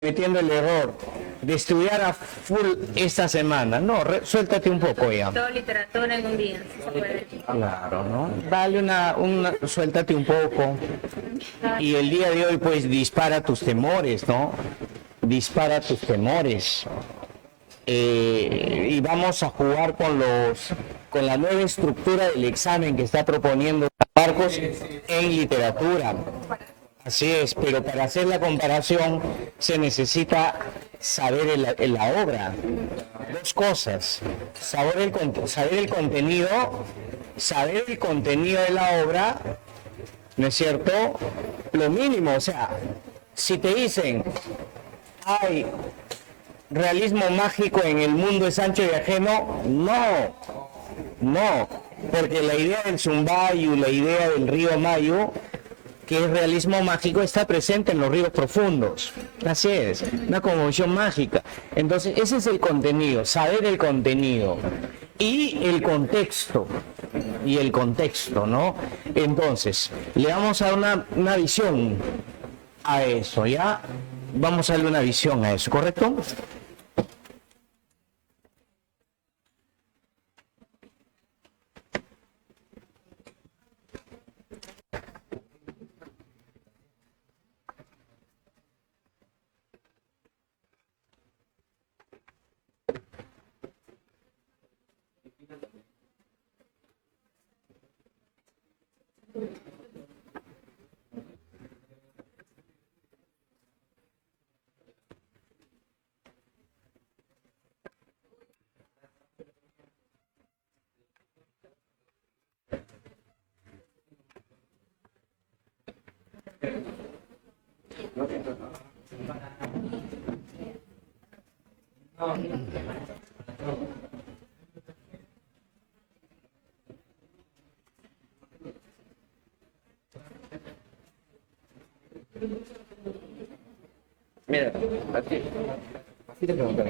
cometiendo el error de estudiar a full esta semana. No, suéltate un poco ya. Toda literatura en un día, si se puede. Claro, ¿no? Dale suéltate un poco. Y el día de hoy, pues, dispara tus temores, ¿no? Dispara tus temores. Y vamos a jugar con la nueva estructura del examen que está proponiendo Marcos en literatura. Así es, pero para hacer la comparación se necesita saber la obra. Dos cosas, saber el contenido de la obra, ¿no es cierto? Lo mínimo, o sea, si te dicen, hay realismo mágico en el mundo de Sancho y ajeno, no, porque la idea del Zumbayu, la idea del río Mayo, que es realismo mágico, está presente en los ríos profundos. Así es, una conmoción mágica. Entonces, ese es el contenido, saber el contenido y el contexto, ¿no? Entonces, le vamos a dar una visión a eso, ¿ya? Vamos a darle una visión a eso, ¿correcto? Mira, aquí te preguntan.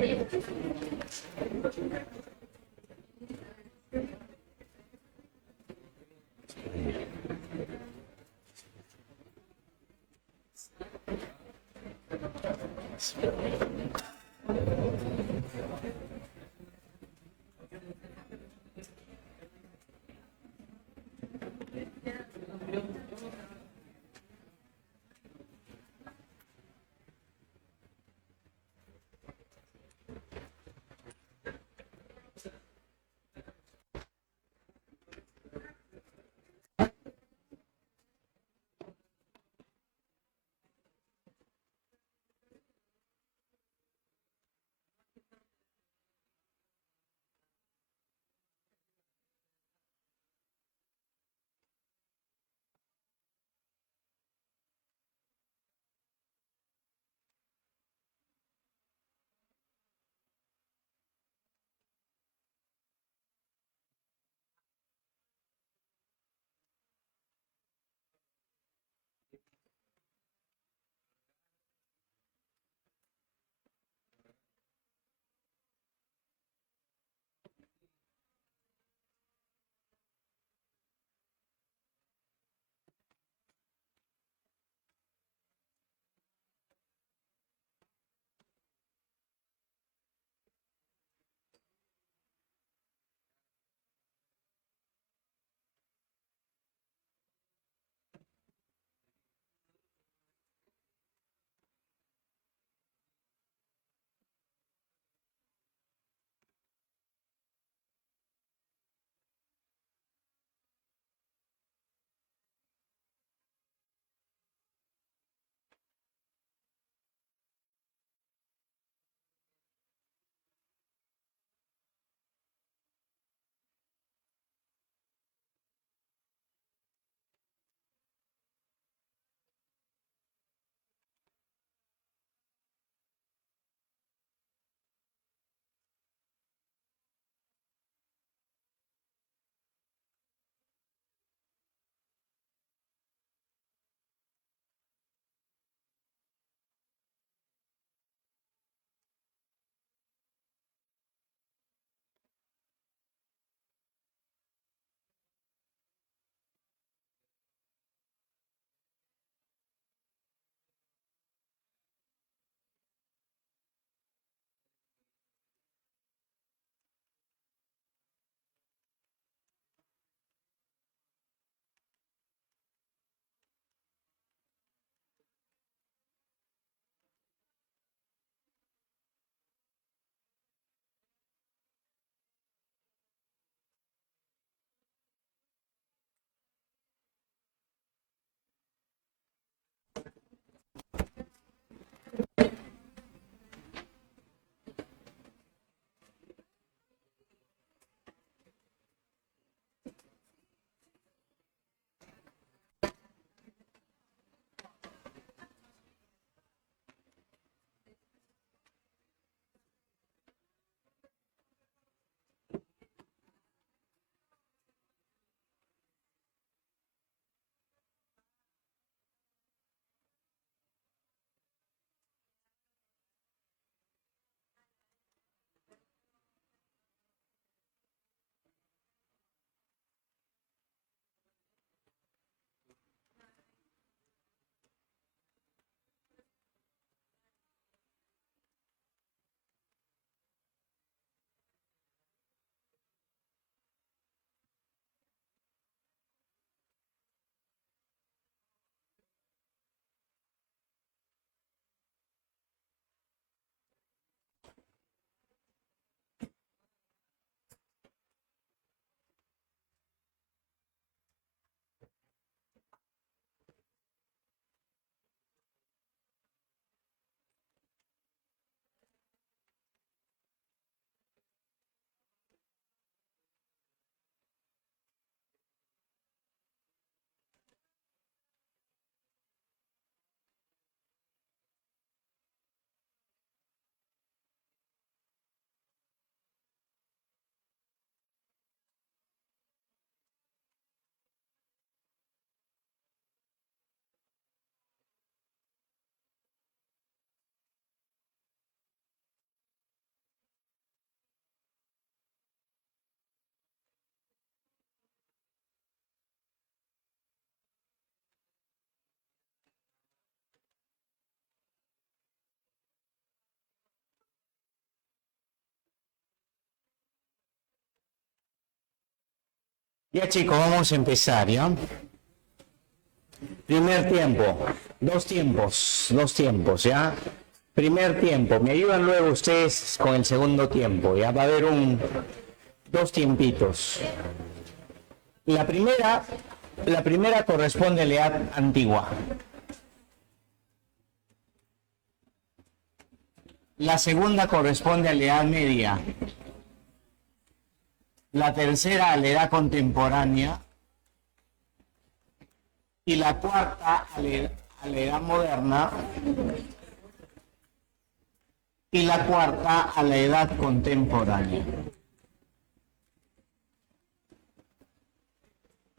Ya chicos, vamos a empezar, ¿ya? Primer tiempo, dos tiempos, ¿ya? Primer tiempo, me ayudan luego ustedes con el segundo tiempo, ¿ya? Va a haber dos tiempitos. La primera corresponde a la edad antigua. La segunda corresponde a la edad media. La tercera a la edad contemporánea. Y la cuarta a la edad moderna. Y la cuarta a la edad contemporánea.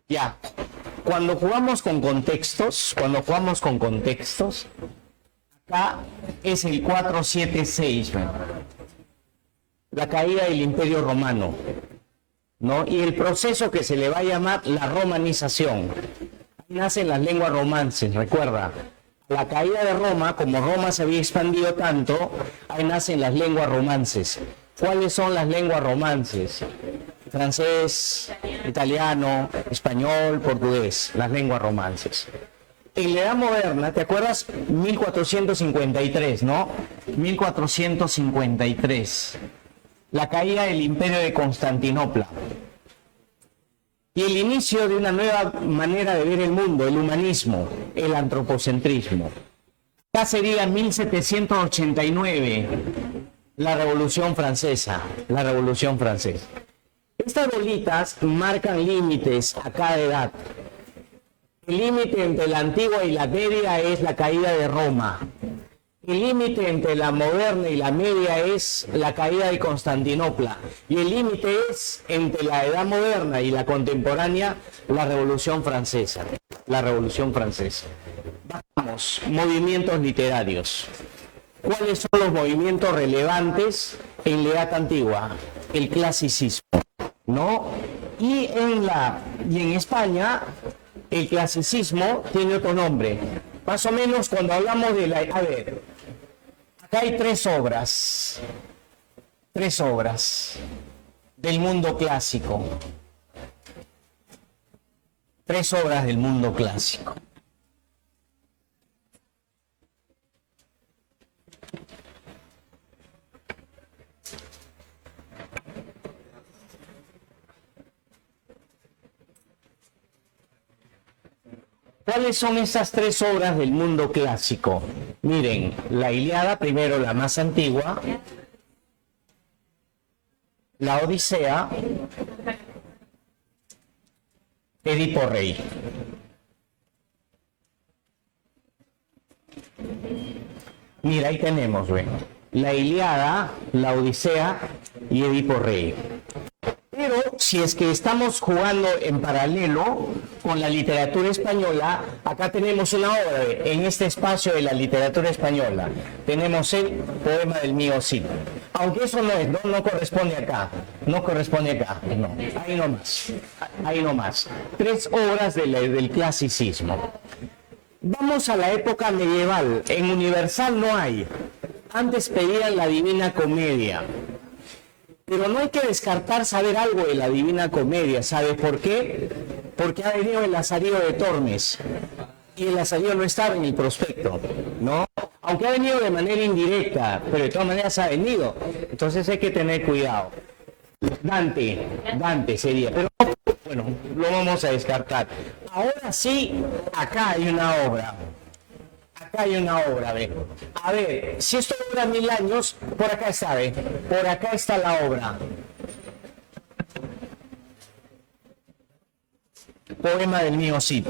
Ya, cuando jugamos con contextos, acá es el 476, ¿no? La caída del Imperio Romano, ¿no? Y el proceso que se le va a llamar la romanización. Ahí nacen las lenguas romances, recuerda. La caída de Roma, como Roma se había expandido tanto, ahí nacen las lenguas romances. ¿Cuáles son las lenguas romances? Francés, italiano, español, portugués, las lenguas romances. En la Edad Moderna, ¿te acuerdas? 1453, ¿no? 1453. La caída del Imperio de Constantinopla. Y el inicio de una nueva manera de ver el mundo, el humanismo, el antropocentrismo. Ya sería 1789, la Revolución Francesa, Estas bolitas marcan límites a cada edad. El límite entre la antigua y la media es la caída de Roma. El límite entre la moderna y la media es la caída de Constantinopla. Y el límite es entre la edad moderna y la contemporánea, la Revolución Francesa. Vamos, movimientos literarios. ¿Cuáles son los movimientos relevantes en la edad antigua? El clasicismo, ¿no? Y en España, el clasicismo tiene otro nombre. Más o menos cuando hablamos de a ver, acá hay tres obras del mundo clásico. Tres obras del mundo clásico. ¿Cuáles son esas tres obras del mundo clásico? Miren, la Ilíada, primero la más antigua, la Odisea, Edipo Rey. Mira, ahí tenemos, ¿ve? La Ilíada, la Odisea y Edipo Rey. Pero si es que estamos jugando en paralelo con la literatura española, acá tenemos una obra, en este espacio de la literatura española, tenemos el poema del mío Cid. Aunque eso no corresponde acá, no, ahí nomás. Tres obras del clasicismo. Vamos a la época medieval, en Universal no hay, antes pedían la Divina Comedia. Pero no hay que descartar saber algo de la Divina Comedia. ¿Sabe por qué? Porque ha venido el Lazarillo de Tormes. Y el Lazarillo no estaba en el prospecto, ¿no? Aunque ha venido de manera indirecta, pero de todas maneras ha venido. Entonces hay que tener cuidado. Dante sería. Pero bueno, lo vamos a descartar. Ahora sí, acá hay una obra. A ver, si esto dura 1000 años, por acá está, ¿ve? Por acá está la obra. Poema del mío Cid.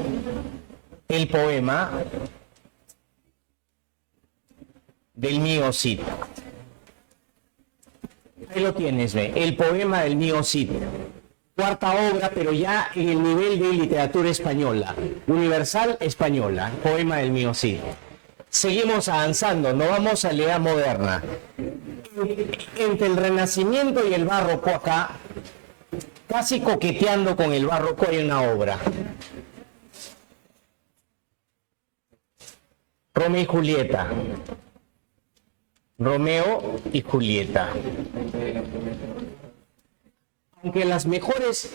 El poema del mío Cid. Ahí lo tienes, ¿ve? El poema del mío Cid. Cuarta obra, pero ya en el nivel de literatura española. Universal española. Poema del mío Cid. Seguimos avanzando, no vamos a la edad moderna. Entre el Renacimiento y el Barroco acá, casi coqueteando con el Barroco, hay una obra. Romeo y Julieta. Aunque las mejores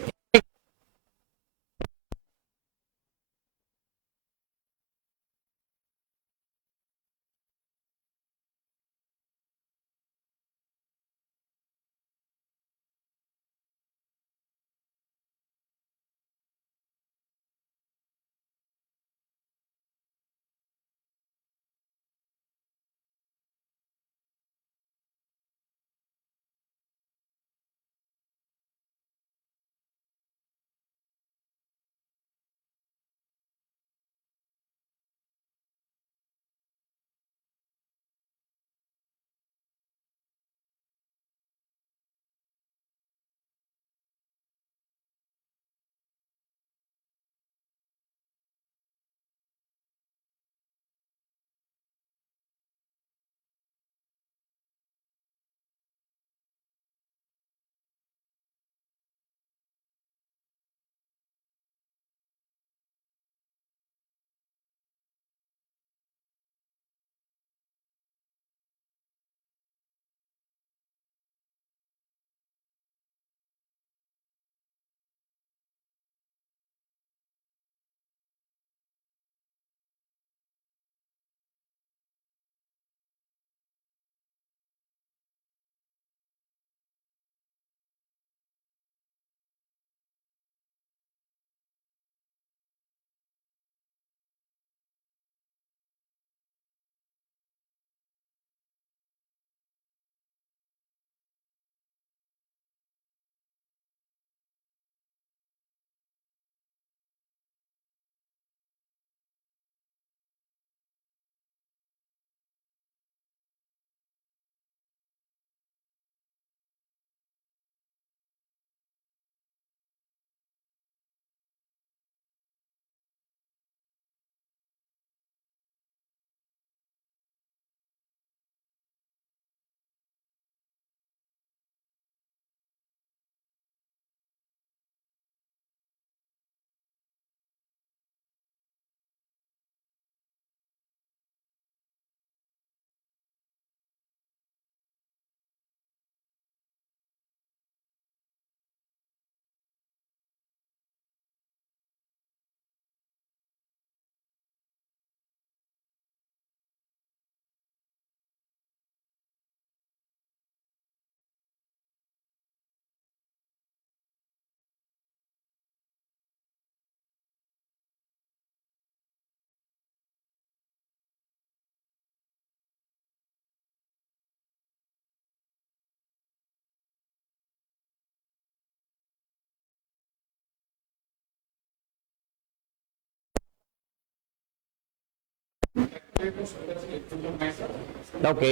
Ok.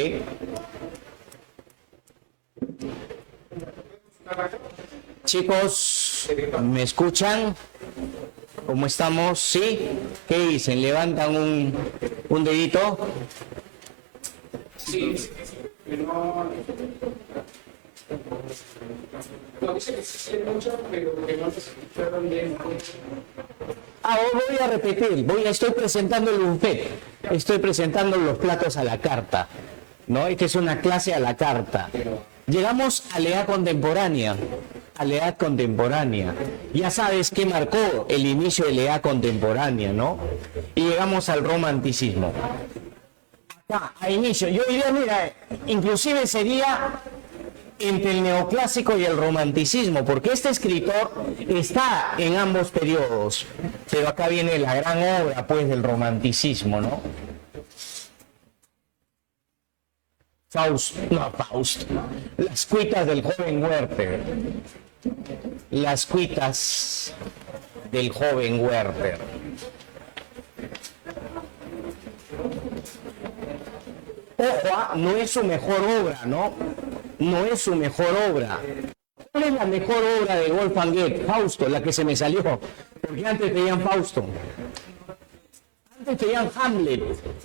Chicos, ¿me escuchan? ¿Cómo estamos? ¿Sí? ¿Qué dicen? ¿Levantan un dedito? Sí, pero no dice que sí se mucho, pero que no se escucharon bien. Voy a repetir, estoy presentando el buffet, estoy presentando los platos a la carta, ¿no? Esta es una clase a la carta. Llegamos a la edad contemporánea, Ya sabes qué marcó el inicio de la edad contemporánea, ¿no? Y llegamos al romanticismo. Acá, a inicio, yo diría, mira, inclusive sería entre el neoclásico y el romanticismo, porque este escritor está en ambos periodos, pero acá viene la gran obra, pues, del romanticismo, ¿no? Faust, las cuitas del joven Werther, las cuitas del joven Werther. Ojo, no es su mejor obra, ¿no? No es su mejor obra. ¿Cuál es la mejor obra de Wolfgang Goethe? Fausto, la que se me salió. Porque antes tenían Fausto. Antes tenían Hamlet.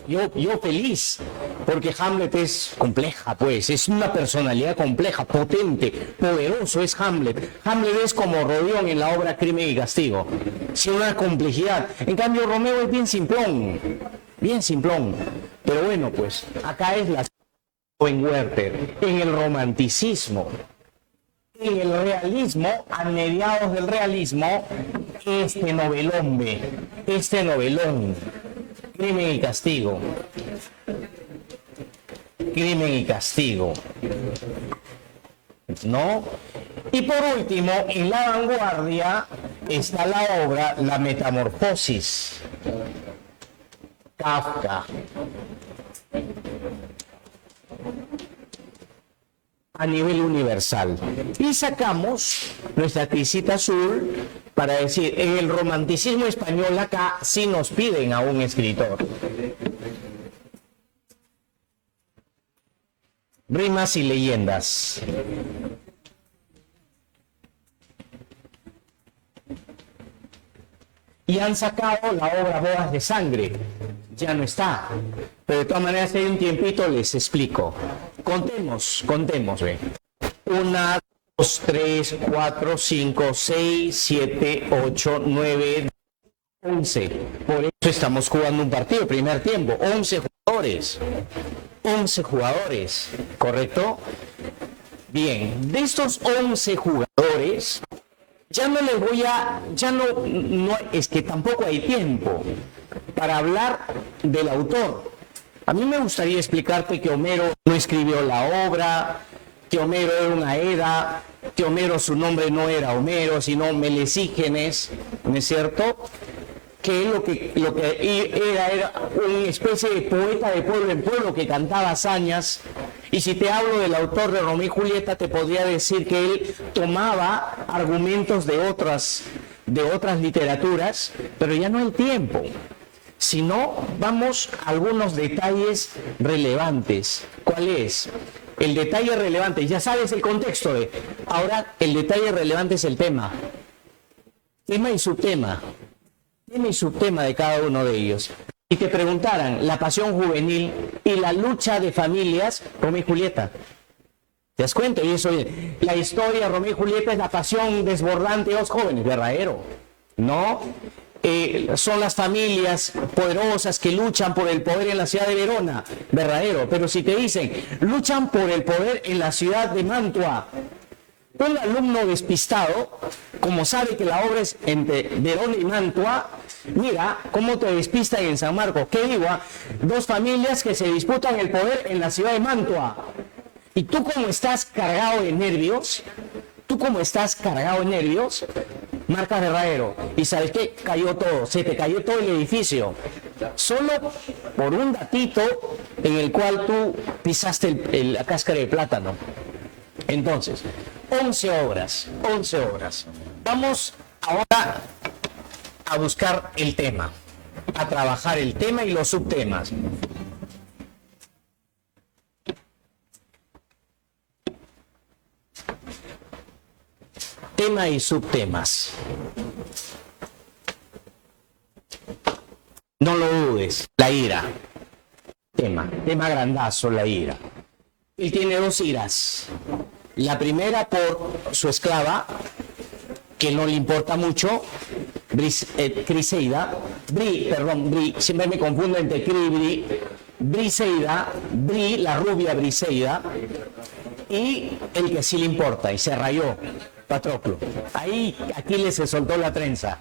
Yo feliz. Porque Hamlet es compleja, pues. Es una personalidad compleja, potente, poderoso es Hamlet. Hamlet es como Rodión en la obra Crimen y Castigo. Sin una complejidad. En cambio, Romeo es bien simplón. Bien simplón. Pero bueno, pues, acá es la en Werther, en el romanticismo, en el realismo, a mediados del realismo, este novelón, Crimen y Castigo, ¿no? Y por último, en la vanguardia está la obra La Metamorfosis, Kafka. A nivel universal. Y sacamos nuestra tisita azul para decir, en el romanticismo español acá sí nos piden a un escritor. Rimas y leyendas. Y han sacado la obra Bodas de Sangre. Ya no está. Pero de todas maneras, si hay un tiempito, les explico. Contemos, ve. 1, 2, 3, 4, 5, 6, 7, 8, 9, 11. Por eso estamos jugando un partido, primer tiempo. 11 jugadores. 11 jugadores, ¿correcto? Bien, de estos 11 jugadores, ya no les voy a, no, es que tampoco hay tiempo para hablar del autor. A mí me gustaría explicarte que Homero no escribió la obra, que Homero era una Edda, que Homero su nombre no era Homero, sino Melesígenes, ¿no es cierto? Que lo que era una especie de poeta de pueblo en pueblo que cantaba hazañas. Y si te hablo del autor de Romeo y Julieta, te podría decir que él tomaba argumentos de otras literaturas, pero ya no hay tiempo. Si no, vamos a algunos detalles relevantes. ¿Cuál es? El detalle relevante, ya sabes el contexto de. Ahora, el detalle relevante es el tema. Tema y subtema. Tema y subtema de cada uno de ellos. Si te preguntaran la pasión juvenil y la lucha de familias, Romeo y Julieta. ¿Te das cuenta? Y eso, la historia de Romeo y Julieta es la pasión desbordante de los jóvenes, verdadero. ¿No? Son las familias poderosas que luchan por el poder en la ciudad de Verona, verdadero. Pero si te dicen, luchan por el poder en la ciudad de Mantua, un alumno despistado, como sabe que la obra es entre Verona y Mantua, mira cómo te despistan en San Marcos. ¿Qué digo? Dos familias que se disputan el poder en la ciudad de Mantua. Y tú como estás cargado de nervios, marcas verdadero. ¿Y sabes qué? Cayó todo, se te cayó todo el edificio. Solo por un datito en el cual tú pisaste la cáscara de plátano. Entonces, 11 obras. Vamos ahora a buscar el tema, a trabajar el tema y los subtemas. tema y subtemas. No lo dudes, la ira. Tema grandazo, la ira. Él tiene dos iras. La primera por su esclava, que no le importa mucho, Criseida, siempre me confundo entre Cri y Briseida, la rubia Briseida, y el que sí le importa, y se rayó, Patroclo. Ahí Aquiles se soltó la trenza.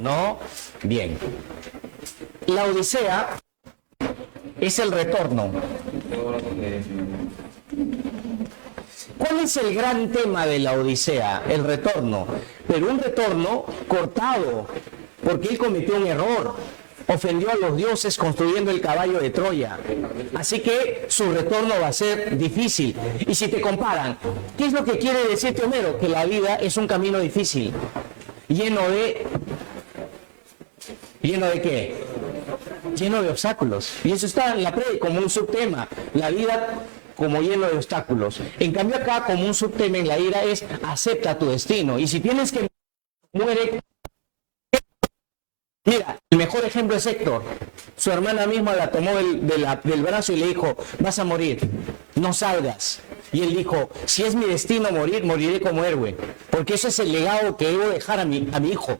¿No? Bien. La Odisea es el retorno. ¿Cuál es el gran tema de la Odisea? El retorno. Pero un retorno cortado, porque él cometió un error. Ofendió a los dioses construyendo el caballo de Troya. Así que su retorno va a ser difícil. Y si te comparan, ¿qué es lo que quiere decirte Homero? Que la vida es un camino difícil. ¿Lleno de qué? Lleno de obstáculos. Y eso está en la pre como un subtema. La vida como lleno de obstáculos. En cambio acá como un subtema en la ira es acepta tu destino. Y si tienes que muere. Mira, el mejor ejemplo es Héctor. Su hermana misma la tomó del brazo y le dijo, vas a morir, no salgas. Y él dijo, si es mi destino morir, moriré como héroe. Porque ese es el legado que debo dejar a mi hijo.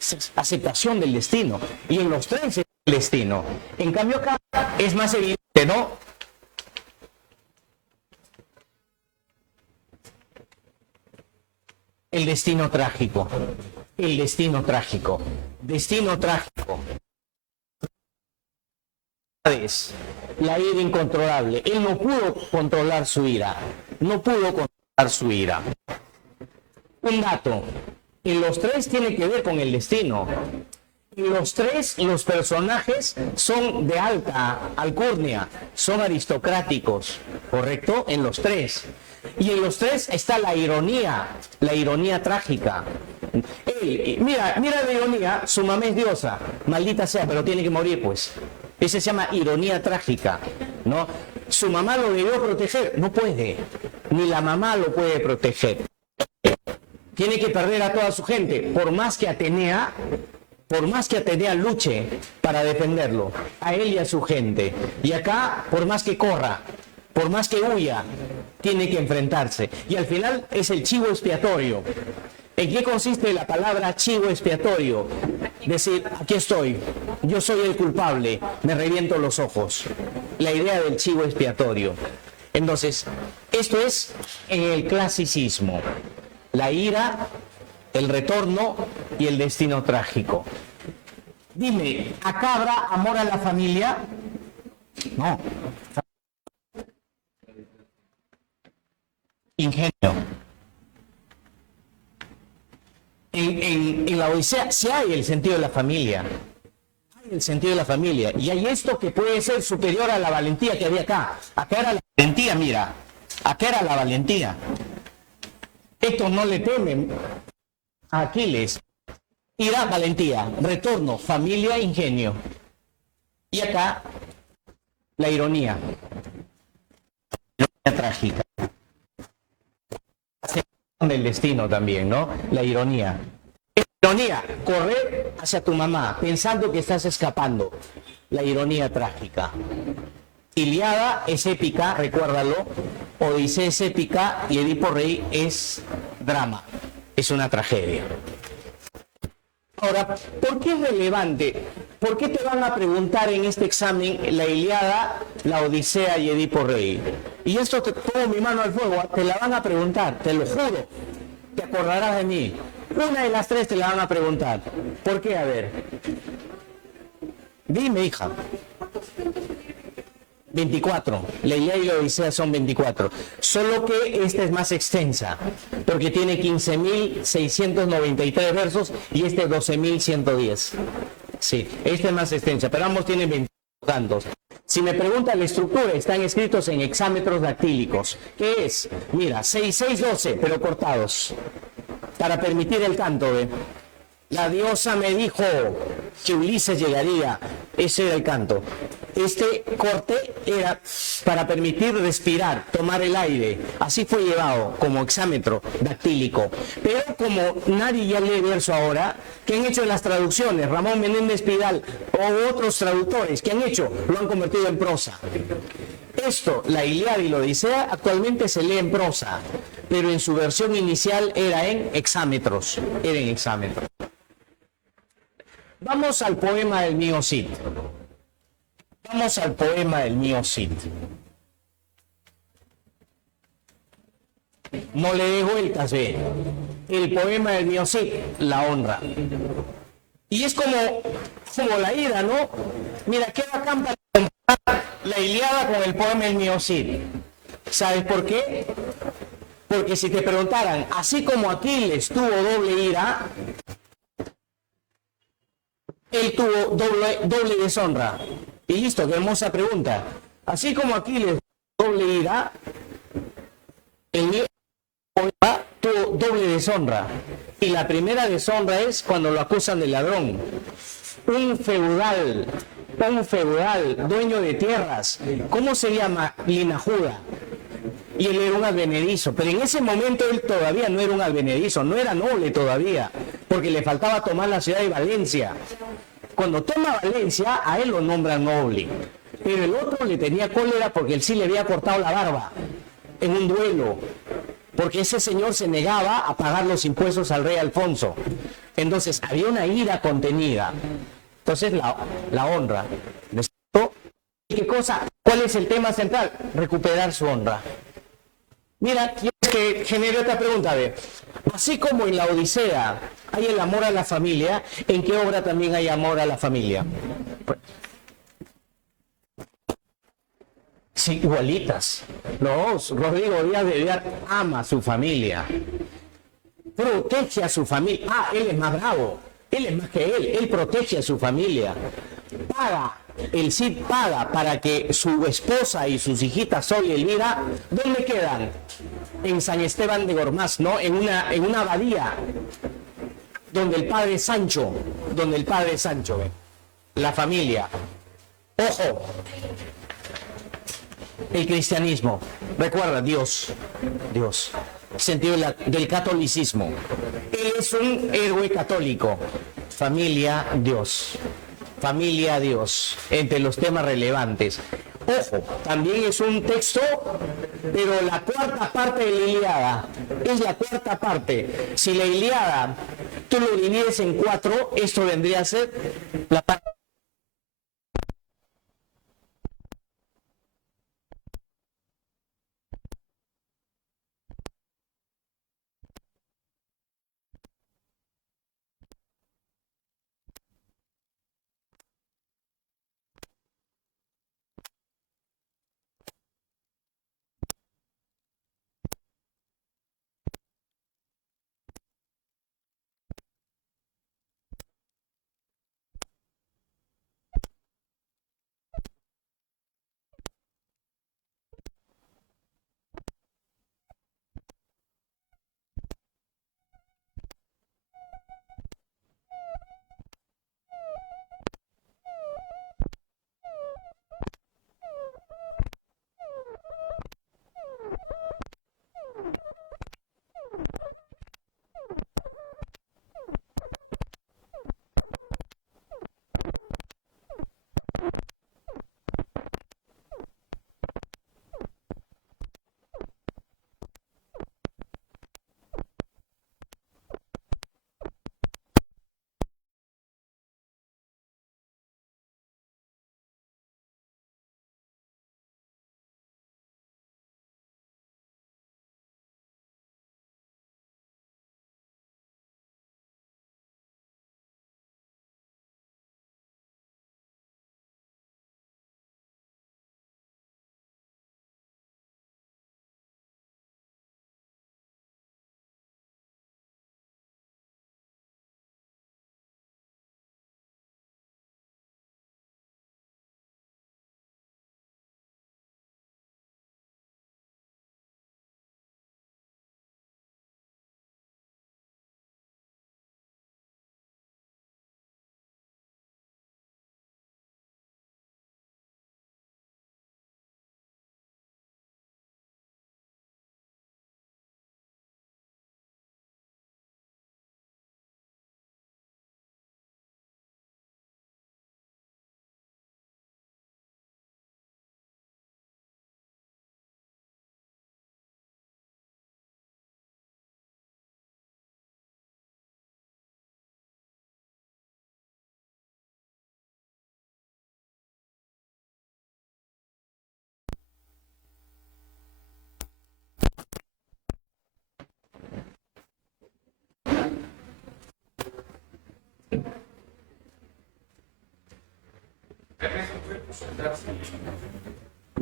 Es aceptación del destino. Y en los tres es el destino. En cambio acá es más evidente, ¿no? El destino trágico. El destino trágico. Destino trágico. La ira incontrolable. Él no pudo controlar su ira. Un dato. En los tres tiene que ver con el destino. En los tres, los personajes son de alta alcurnia, son aristocráticos, ¿correcto? En los tres. Y en los tres está la ironía trágica. Mira la ironía, su mamá es diosa, maldita sea, pero tiene que morir, pues. Ese se llama ironía trágica, ¿no? Su mamá lo debió proteger, no puede, ni la mamá lo puede proteger. Tiene que perder a toda su gente, por más que Atenea luche para defenderlo, a él y a su gente. Y acá, por más que corra, por más que huya, tiene que enfrentarse. Y al final es el chivo expiatorio. ¿En qué consiste la palabra chivo expiatorio? Decir, aquí estoy, yo soy el culpable, me reviento los ojos. La idea del chivo expiatorio. Entonces, esto es en el clasicismo. La ira, el retorno y el destino trágico. Dime, ¿acá habrá amor a la familia? No. Ingenio. En la Odisea sí hay el sentido de la familia. Hay el sentido de la familia. Y hay esto que puede ser superior a la valentía que había acá. Acá era la valentía, mira. Acá era la valentía. Esto no le temen a Aquiles. Ira, valentía. Retorno, familia, ingenio. Y acá, la ironía. Ironía trágica. Del destino también, ¿no? La ironía. Ironía, correr hacia tu mamá pensando que estás escapando. La ironía trágica. Ilíada es épica, recuérdalo. Odisea es épica y Edipo Rey es drama. Es una tragedia. Ahora, ¿por qué es relevante? ¿Por qué te van a preguntar en este examen la Ilíada, la Odisea y Edipo Rey? Y esto te pongo mi mano al fuego, te la van a preguntar, te lo juro. Te acordarás de mí. Una de las tres te la van a preguntar. ¿Por qué? A ver. Dime, hija. 24. La Ilíada y la Odisea son 24. Solo que esta es más extensa, porque tiene 15.693 versos y este 12.110. Sí, esta es más extensa, pero ambos tienen 20 cantos. Si me preguntan la estructura, están escritos en hexámetros dactílicos. ¿Qué es? Mira, 6, 6, 12, pero cortados, para permitir el canto, ¿ve? La diosa me dijo que Ulises llegaría. Ese era el canto. Este corte era para permitir respirar, tomar el aire. Así fue llevado como hexámetro dactílico. Pero como nadie ya lee verso ahora, ¿qué han hecho en las traducciones? Ramón Menéndez Pidal o otros traductores, ¿qué han hecho? Lo han convertido en prosa. Esto, la Ilíada y la Odisea, actualmente se lee en prosa, pero en su versión inicial era en hexámetros. Era en hexámetros. Vamos al poema del mío Cid. Vamos al poema del mío Cid. No le dé vueltas, ve. El poema del mío Cid, la honra. Y es como la ida, ¿no? Mira, qué bacán para comparar la Ilíada con el poema del mío Cid. ¿Sabes por qué? Porque si te preguntaran, así como Aquiles tuvo doble ira, él tuvo doble deshonra. Y listo, qué hermosa pregunta. Así como Aquiles tuvo doble ira, el mío tuvo doble deshonra. Y la primera deshonra es cuando lo acusan de ladrón. Un feudal, dueño de tierras. ¿Cómo se llama? Linajuda. Y él era un advenedizo, pero en ese momento él todavía no era un advenedizo, no era noble todavía, porque le faltaba tomar la ciudad de Valencia. Cuando toma Valencia, a él lo nombran noble, pero el otro le tenía cólera porque él sí le había cortado la barba en un duelo, porque ese señor se negaba a pagar los impuestos al rey Alfonso. Entonces había una ira contenida. Entonces la honra. ¿Qué cosa? ¿Cuál es el tema central? Recuperar su honra. Mira, quieres que genere otra pregunta. A ver, así como en la Odisea hay el amor a la familia, ¿en qué obra también hay amor a la familia? Sí, igualitas. Rodrigo Díaz de Vivar ama a su familia, protege a su familia. Ah, él es más bravo, él es más que él protege a su familia. El Cid paga para que su esposa y sus hijitas Sol y Elvira, ¿dónde quedan? En San Esteban de Gormaz, ¿no? En una abadía donde el padre Sancho, ¿ve? La familia. Ojo, el cristianismo, recuerda, Dios, sentido del catolicismo. Él es un héroe católico, familia, Dios, entre los temas relevantes. Ojo, también es un texto, pero la cuarta parte de la Ilíada es la cuarta parte. Si la Ilíada tú lo divides en 4, esto vendría a ser la parte.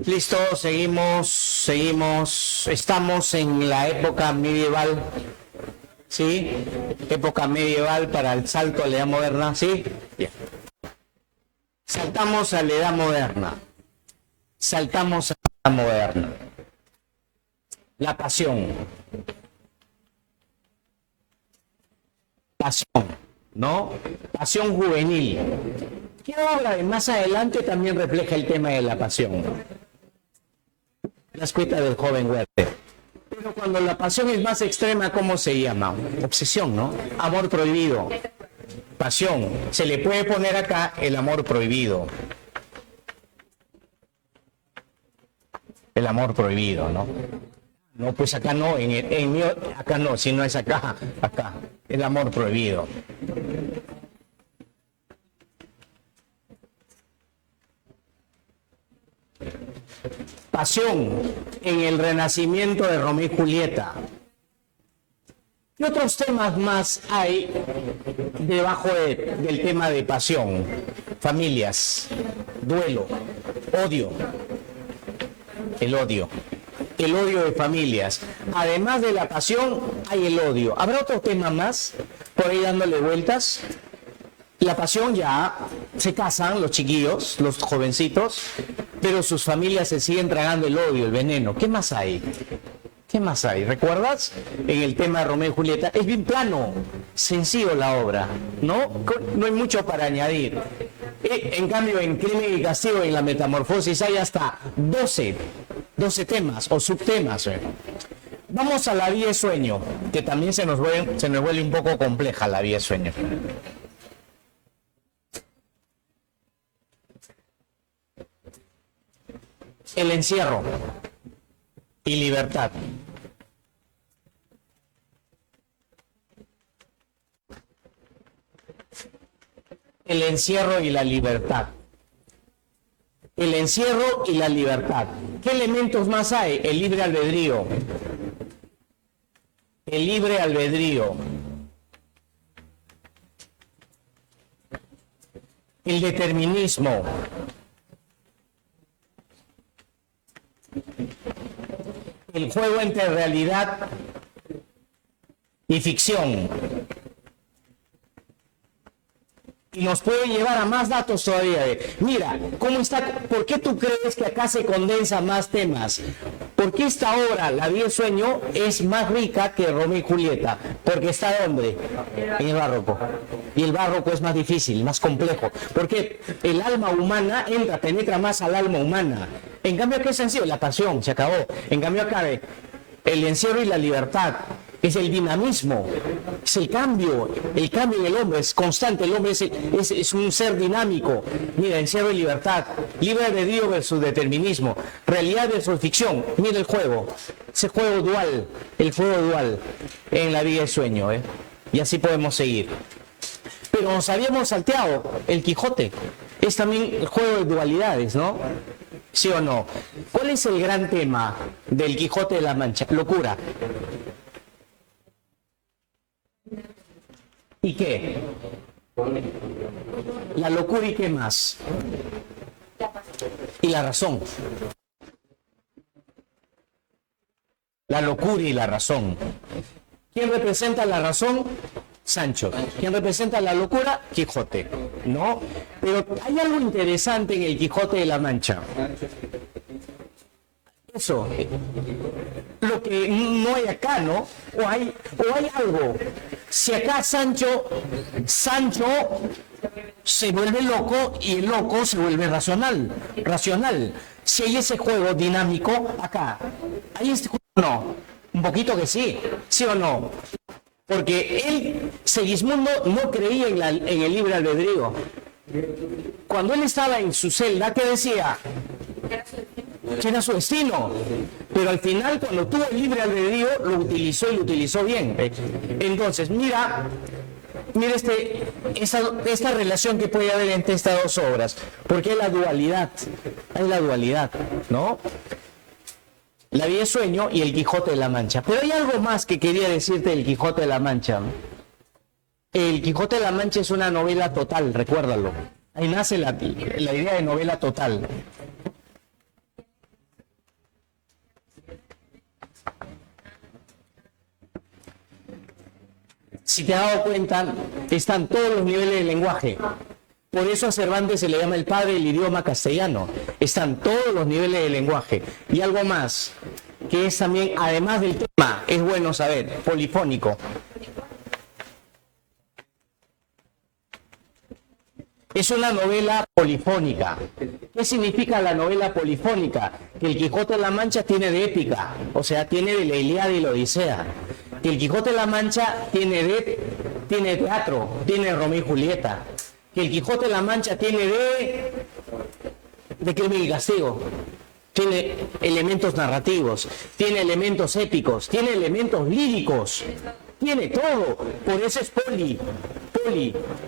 Listo, seguimos. Estamos en la época medieval. ¿Sí? Época medieval para el salto a la edad moderna. ¿Sí? Bien. Saltamos a la edad moderna. Saltamos a la edad moderna. La pasión. Pasión, ¿no? Pasión juvenil. ¿Qué obra de más adelante también refleja el tema de la pasión? La escuela del joven Werther. Pero cuando la pasión es más extrema, ¿cómo se llama? Obsesión, ¿no? Amor prohibido. Pasión. Se le puede poner acá el amor prohibido. El amor prohibido, ¿no? No, pues acá no, acá no, si no es acá, acá. El amor prohibido. Pasión en el renacimiento de Romeo y Julieta. ¿Qué otros temas más hay debajo del tema de pasión? Familias, duelo, odio, el odio de familias. Además de la pasión, hay el odio. ¿Habrá otro tema más por ahí dándole vueltas? La pasión, ya se casan los chiquillos, los jovencitos, pero sus familias se siguen tragando el odio, el veneno. ¿Qué más hay? ¿Qué más hay? ¿Recuerdas? En el tema de Romeo y Julieta, es bien plano, sencillo la obra, ¿no? No hay mucho para añadir. En cambio, en Crimen y Castigo, en la Metamorfosis, hay hasta 12 temas o subtemas. Vamos a la vida de sueño, que también se nos vuelve un poco compleja la vida de sueño. El encierro y libertad. El encierro y la libertad. El encierro y la libertad. ¿Qué elementos más hay? El libre albedrío. El libre albedrío. El determinismo. El juego entre realidad y ficción. Y nos puede llevar a más datos todavía. Mira, ¿cómo está? ¿Por qué tú crees que acá se condensa más temas? ¿Por qué esta obra, La vida de sueño, es más rica que Romeo y Julieta? Porque está ¿dónde? En el barroco. Y el barroco es más difícil, más complejo. Porque el alma humana penetra más al alma humana. En cambio, ¿qué es sencillo? La pasión, se acabó. En cambio, acá el encierro y la libertad. Es el dinamismo, es el cambio en el hombre es constante, el hombre es un ser dinámico. Mira, encierro y libertad, libre albedrío versus determinismo, realidad versus ficción. Mira el juego, ese juego dual, el juego dual en la vida de sueño, y así podemos seguir. Pero nos habíamos salteado el Quijote, es también el juego de dualidades, ¿no? ¿Sí o no? ¿Cuál es el gran tema del Quijote de la Mancha? Locura. ¿Y qué? La locura y qué más. Y la razón. La locura y la razón. ¿Quién representa la razón? Sancho. ¿Quién representa la locura? Quijote. ¿No? Pero hay algo interesante en el Quijote de la Mancha. Eso, lo que no hay acá, ¿no? O hay algo. Si acá Sancho se vuelve loco y el loco se vuelve racional. Si hay ese juego dinámico acá, ¿hay este juego? No, un poquito que sí o no. Porque Segismundo no creía en el libre albedrío. Cuando él estaba en su celda, ¿qué decía? Que era su destino, pero al final cuando tuvo el libre albedrío lo utilizó y lo utilizó bien. Entonces mira esta relación que puede haber entre estas dos obras, porque hay la dualidad, ¿no? La vida de sueño y el Quijote de la Mancha. Pero hay algo más que quería decirte del Quijote de la Mancha. El Quijote de la Mancha es una novela total, recuérdalo. Ahí nace la idea de novela total. Si te has dado cuenta, están todos los niveles del lenguaje. Por eso a Cervantes se le llama el padre del idioma castellano. Están todos los niveles del lenguaje. Y algo más, que es también, además del tema, es bueno saber, polifónico. Es una novela polifónica. ¿Qué significa la novela polifónica? Que el Quijote de la Mancha tiene de épica, o sea, tiene de la Ilíada y la Odisea. Que el Quijote de la Mancha tiene teatro, tiene Romeo y Julieta. Que el Quijote de la Mancha tiene de Crimen y Castigo. Tiene elementos narrativos, tiene elementos épicos, tiene elementos líricos. Tiene todo, por eso es poli,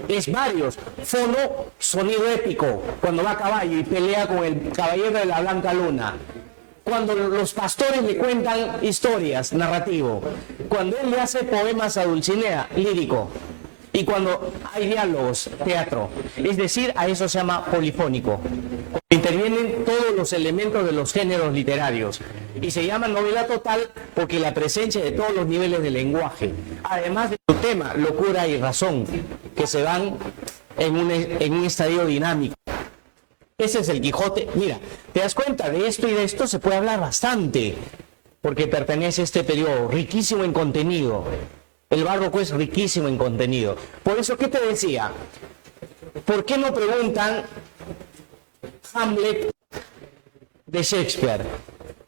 es varios. Fono, sonido épico, cuando va a caballo y pelea con el caballero de la Blanca Luna. Cuando los pastores le cuentan historias, narrativo. Cuando él le hace poemas a Dulcinea, lírico. Y cuando hay diálogos, teatro. Es decir, a eso se llama polifónico. Intervienen todos los elementos de los géneros literarios. Y se llama novela total porque la presencia de todos los niveles de lenguaje. Además de su tema, locura y razón, que se van en un estadio dinámico. Ese es el Quijote. Mira, te das cuenta, de esto y de esto se puede hablar bastante, porque pertenece a este periodo riquísimo en contenido. El barroco es riquísimo en contenido. Por eso, ¿qué te decía? ¿Por qué no preguntan Hamlet de Shakespeare?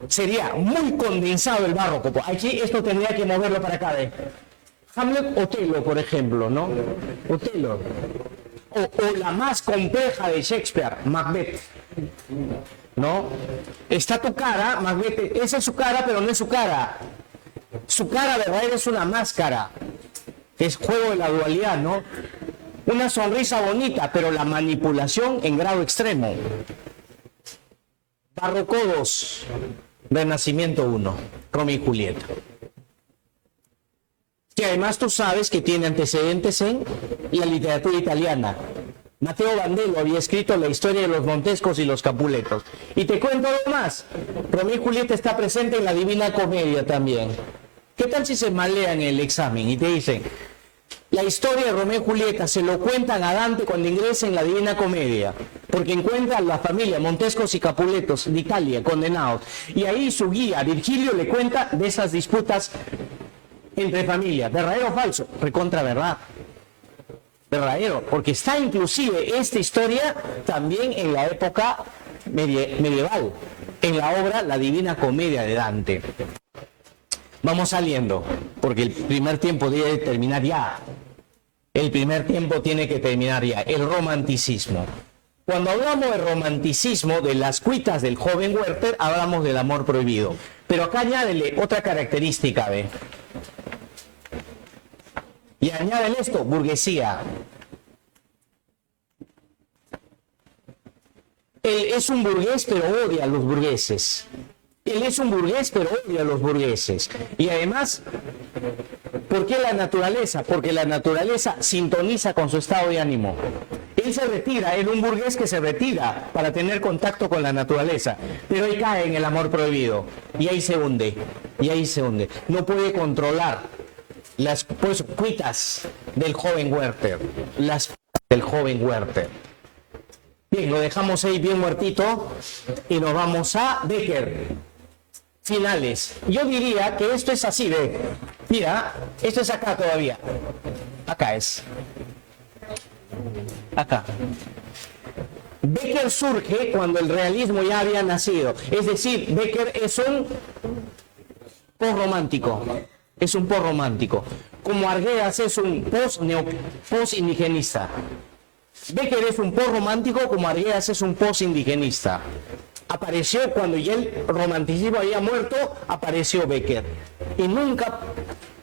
Sería muy condensado el barroco. Aquí esto tendría que moverlo para acá. Hamlet, Otelo, por ejemplo, ¿no? Otelo. O la más compleja de Shakespeare, Macbeth. ¿No? Está tu cara, Macbeth, esa es su cara, pero no es su cara. Su cara verdadera es una máscara. Es juego de la dualidad, ¿no? Una sonrisa bonita, pero la manipulación en grado extremo. Barroco 2, Renacimiento 1, Romeo y Julieta. Que además tú sabes que tiene antecedentes en la literatura italiana. Matteo Bandello había escrito la historia de los Montescos y los Capuletos. Y te cuento algo más. Romeo y Julieta está presente en la Divina Comedia también. ¿Qué tal si se malea en el examen y te dicen, la historia de Romeo y Julieta se lo cuentan a Dante cuando ingresa en la Divina Comedia, porque encuentra a la familia Montescos y Capuletos de Italia condenados, y ahí su guía Virgilio le cuenta de esas disputas entre familias? ¿Verdadero o falso? Recontra verdad. Verdadero, porque está inclusive esta historia también en la época medieval, en la obra La Divina Comedia de Dante. Vamos saliendo, porque el primer tiempo debe terminar ya. El primer tiempo tiene que terminar ya. El romanticismo. Cuando hablamos de romanticismo, de las cuitas del joven Werther, hablamos del amor prohibido. Pero acá añádele otra característica, ¿ve? Y añaden esto, burguesía. Él es un burgués, pero odia a los burgueses. Él es un burgués, pero odia a los burgueses. Y además, ¿por qué la naturaleza? Porque la naturaleza sintoniza con su estado de ánimo. Él se retira, es un burgués que se retira para tener contacto con la naturaleza. Pero él cae en el amor prohibido. Y ahí se hunde. Y ahí se hunde. No puede controlar las cuitas del joven Werther. Las cuitas del joven Werther. Bien, lo dejamos ahí bien muertito. Y nos vamos a Becker. Finales. Yo diría que esto es así, ve. Mira, esto es acá todavía. Acá es. Acá. Becker surge cuando el realismo ya había nacido. Es decir, Becker es un post-romántico. Es un post-romántico. Como Arguedas es un post-indigenista. Becker es un post-romántico como Arguedas es un post-indigenista. Apareció cuando ya el romanticismo había muerto, apareció Becker. Y nunca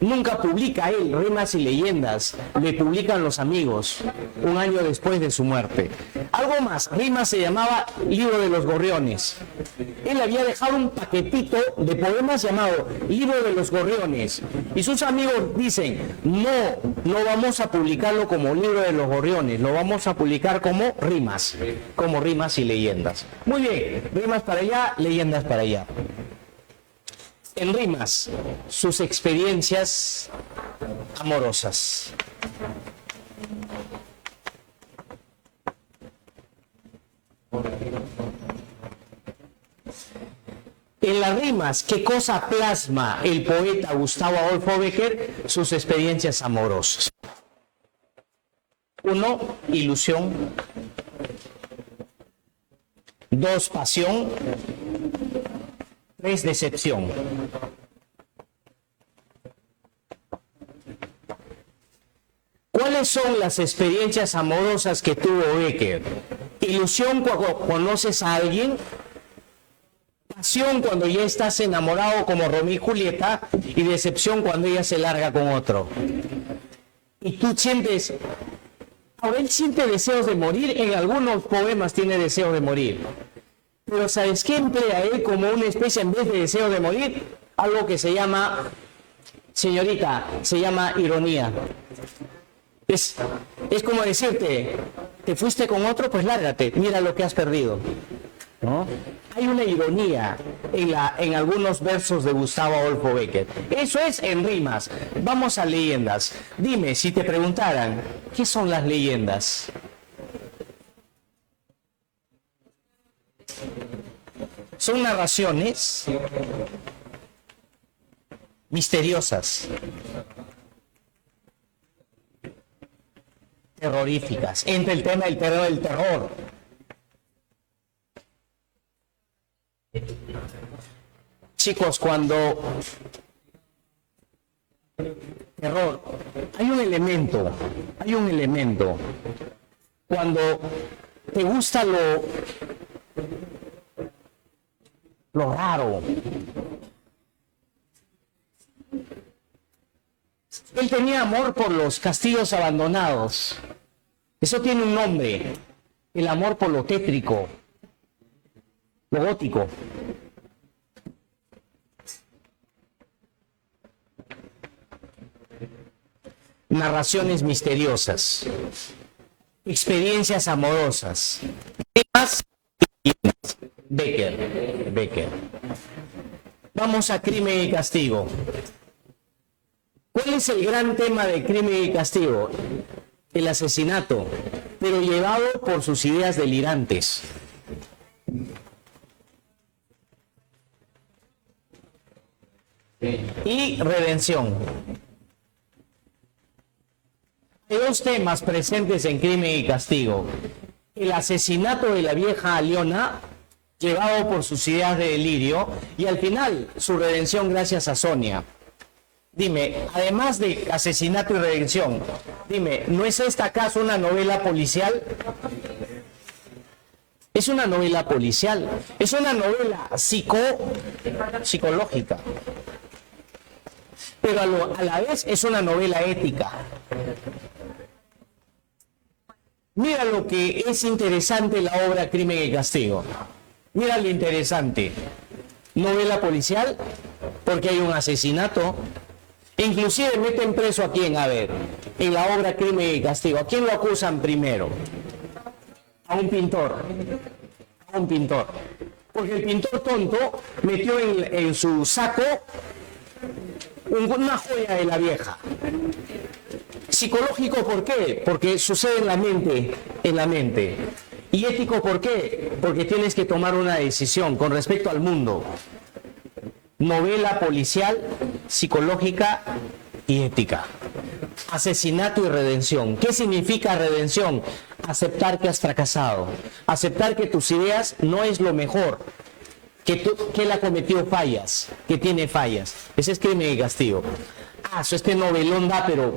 nunca publica él rimas y leyendas, le publican los amigos un año después de su muerte. Algo más, Rimas se llamaba Libro de los Gorriones. Él había dejado un paquetito de poemas llamado Libro de los Gorriones y sus amigos dicen, no vamos a publicarlo como Libro de los Gorriones, lo vamos a publicar como rimas y leyendas. Muy bien, rimas para allá, leyendas para allá. En Rimas, sus experiencias amorosas. En las rimas, ¿qué cosa plasma el poeta Gustavo Adolfo Bécquer? Sus experiencias amorosas. 1, ilusión. 2, pasión. 3, decepción. ¿Cuáles son las experiencias amorosas que tuvo Bécquer? Ilusión cuando conoces a alguien, pasión cuando ya estás enamorado como Romeo y Julieta, y decepción cuando ella se larga con otro. Y tú sientes, ahora él siente deseos de morir, en algunos poemas tiene deseos de morir. Pero ¿sabes qué emplea él como una especie en vez de deseo de morir? Algo que se llama, señorita, se llama ironía. Es como decirte, te fuiste con otro, pues lárgate, mira lo que has perdido, ¿no? Hay una ironía en algunos versos de Gustavo Adolfo Bécquer. Eso es en rimas. Vamos a leyendas. Dime, si te preguntaran, ¿qué son las leyendas? Son narraciones misteriosas, terroríficas. Entre el tema del terror. Chicos, cuando terror, hay un elemento. Cuando te gusta lo raro. Él tenía amor por los castillos abandonados. Eso tiene un nombre. El amor por lo tétrico, lo gótico. Narraciones misteriosas, experiencias amorosas. Bécquer. Vamos a Crimen y Castigo. ¿Cuál es el gran tema de Crimen y Castigo? El asesinato, pero llevado por sus ideas delirantes. Y redención. Hay dos temas presentes en Crimen y Castigo. El asesinato de la vieja Aliona, llevado por sus ideas de delirio, y al final su redención gracias a Sonia. Dime, además de asesinato y redención, dime, ¿no es esta acaso una novela policial? Es una novela policial, es una novela psicológica, pero a la vez es una novela ética. Mira lo que es interesante la obra Crimen y Castigo. Mira lo interesante. Novela policial, porque hay un asesinato. Inclusive meten preso a quién, a ver, en la obra Crimen y Castigo. ¿A quién lo acusan primero? A un pintor. Porque el pintor tonto metió en su saco una joya de la vieja. Psicológico, ¿por qué? Porque sucede en la mente. Y ético, ¿por qué? Porque tienes que tomar una decisión con respecto al mundo. Novela policial, psicológica y ética. Asesinato y redención. ¿Qué significa redención? Aceptar que has fracasado. Aceptar que tus ideas no es lo mejor. Que él ha cometido fallas, que tiene fallas. Ese es Crimen y Castigo. Este novelón da, pero...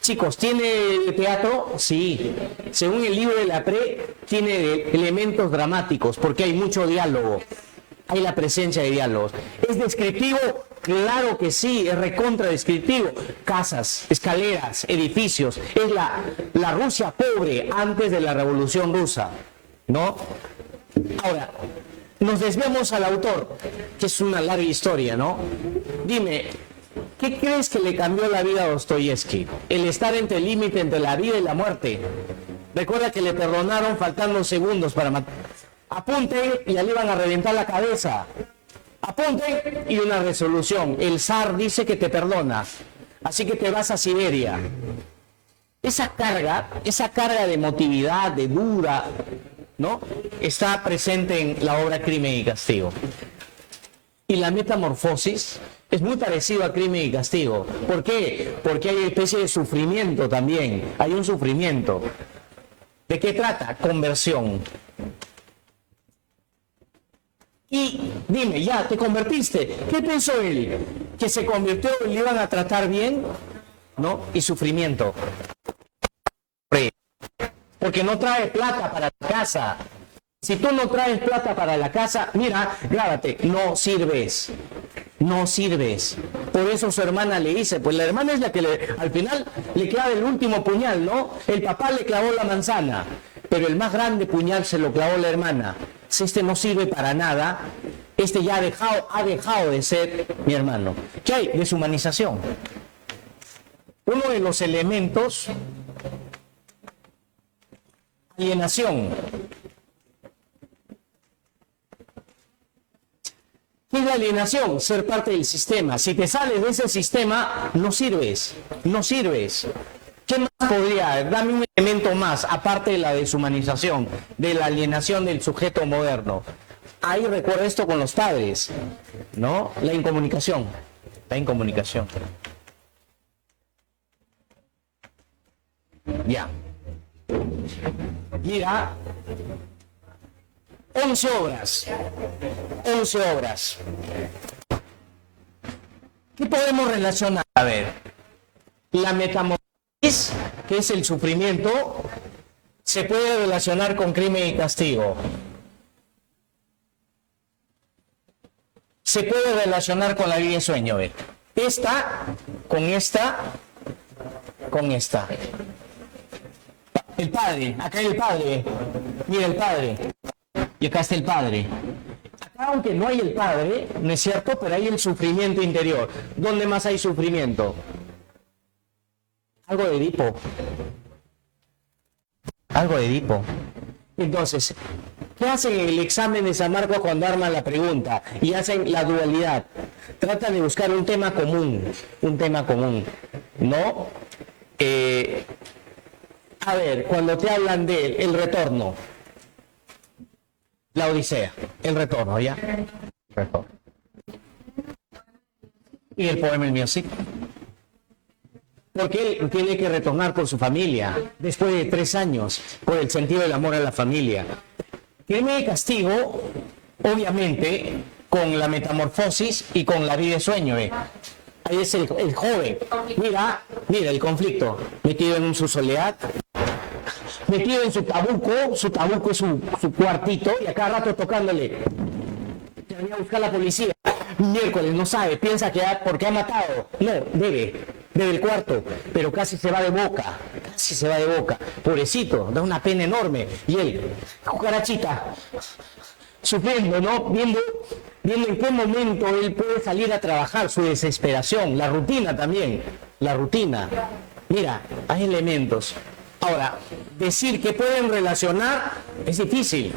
Chicos, ¿tiene teatro? Sí. Según el libro de la Pre, tiene elementos dramáticos, porque hay mucho diálogo. hay la presencia de diálogos. ¿Es descriptivo? Claro que sí, es recontra descriptivo. Casas, escaleras, edificios. Es la Rusia pobre antes de la Revolución Rusa, ¿no? Ahora, nos desviamos al autor, que es una larga historia, ¿no? Dime, ¿qué crees que le cambió la vida a Dostoyevsky? El estar entre el límite entre la vida y la muerte. Recuerda que le perdonaron faltando segundos para matar. Apunten y ya le iban a reventar la cabeza. Apunten y una resolución. El zar dice que te perdona, así que te vas a Siberia. Esa carga de emotividad, de dura, ¿no? Está presente en la obra Crimen y Castigo. Y la metamorfosis es muy parecido a Crimen y Castigo. ¿Por qué? Porque hay una especie de sufrimiento también. Hay un sufrimiento. ¿De qué trata? Conversión. Y dime, ya, te convertiste. ¿Qué pensó él? ¿Que se convirtió y le iban a tratar bien? ¿No? Y sufrimiento. Porque no trae plata para la casa. Si tú no traes plata para la casa, mira, grábate, no sirves. No sirves. Por eso su hermana le dice, pues la hermana es la que al final le clava el último puñal, ¿no? El papá le clavó la manzana, pero el más grande puñal se lo clavó la hermana. Si este no sirve para nada, este ya ha dejado de ser mi hermano. ¿Qué hay? Deshumanización. Uno de los elementos, alienación. ¿Qué es la alienación? Ser parte del sistema. Si te sales de ese sistema, no sirves. No sirves. ¿Qué más podría haber? Dame un elemento más, aparte de la deshumanización, de la alienación del sujeto moderno. Ahí recuerda esto con los padres, ¿no? La incomunicación. La incomunicación. Ya. Mira. 11 obras. 11 obras. ¿Qué podemos relacionar? A ver, la metamorfosis, que es el sufrimiento, se puede relacionar con Crimen y Castigo. Se puede relacionar con La vida y sueño. ¿Ve? Esta, con esta, con esta. El padre, acá hay el padre. Mira el padre. Y acá está el padre. Acá, aunque no hay el padre, ¿no es cierto? Pero hay el sufrimiento interior. ¿Dónde más hay sufrimiento? Algo de Edipo. Algo de Edipo. Entonces, ¿qué hacen en el examen de San Marcos cuando arman la pregunta? Y hacen la dualidad. Tratan de buscar un tema común. Un tema común. ¿No? A ver, cuando te hablan de el retorno. La Odisea, el retorno, ¿ya? Retorno. Y el poema El Music. Porque él tiene que retornar por su familia, después de 3 años, por el sentido del amor a la familia. Crimen y Castigo, obviamente, con la metamorfosis y con La vida y sueño. Ahí es el joven. Mira el conflicto, metido en su soledad. Metido en su tabuco es su cuartito, y a cada rato tocándole. Te venía a buscar la policía. Miércoles, no sabe, piensa que porque ha matado. No, debe el cuarto, pero casi se va de boca. Pobrecito, da una pena enorme. Y él, cucarachita, sufriendo, ¿no? Viendo en qué momento él puede salir a trabajar, su desesperación, la rutina también, la rutina. Mira, hay elementos. Ahora, decir que pueden relacionar es difícil,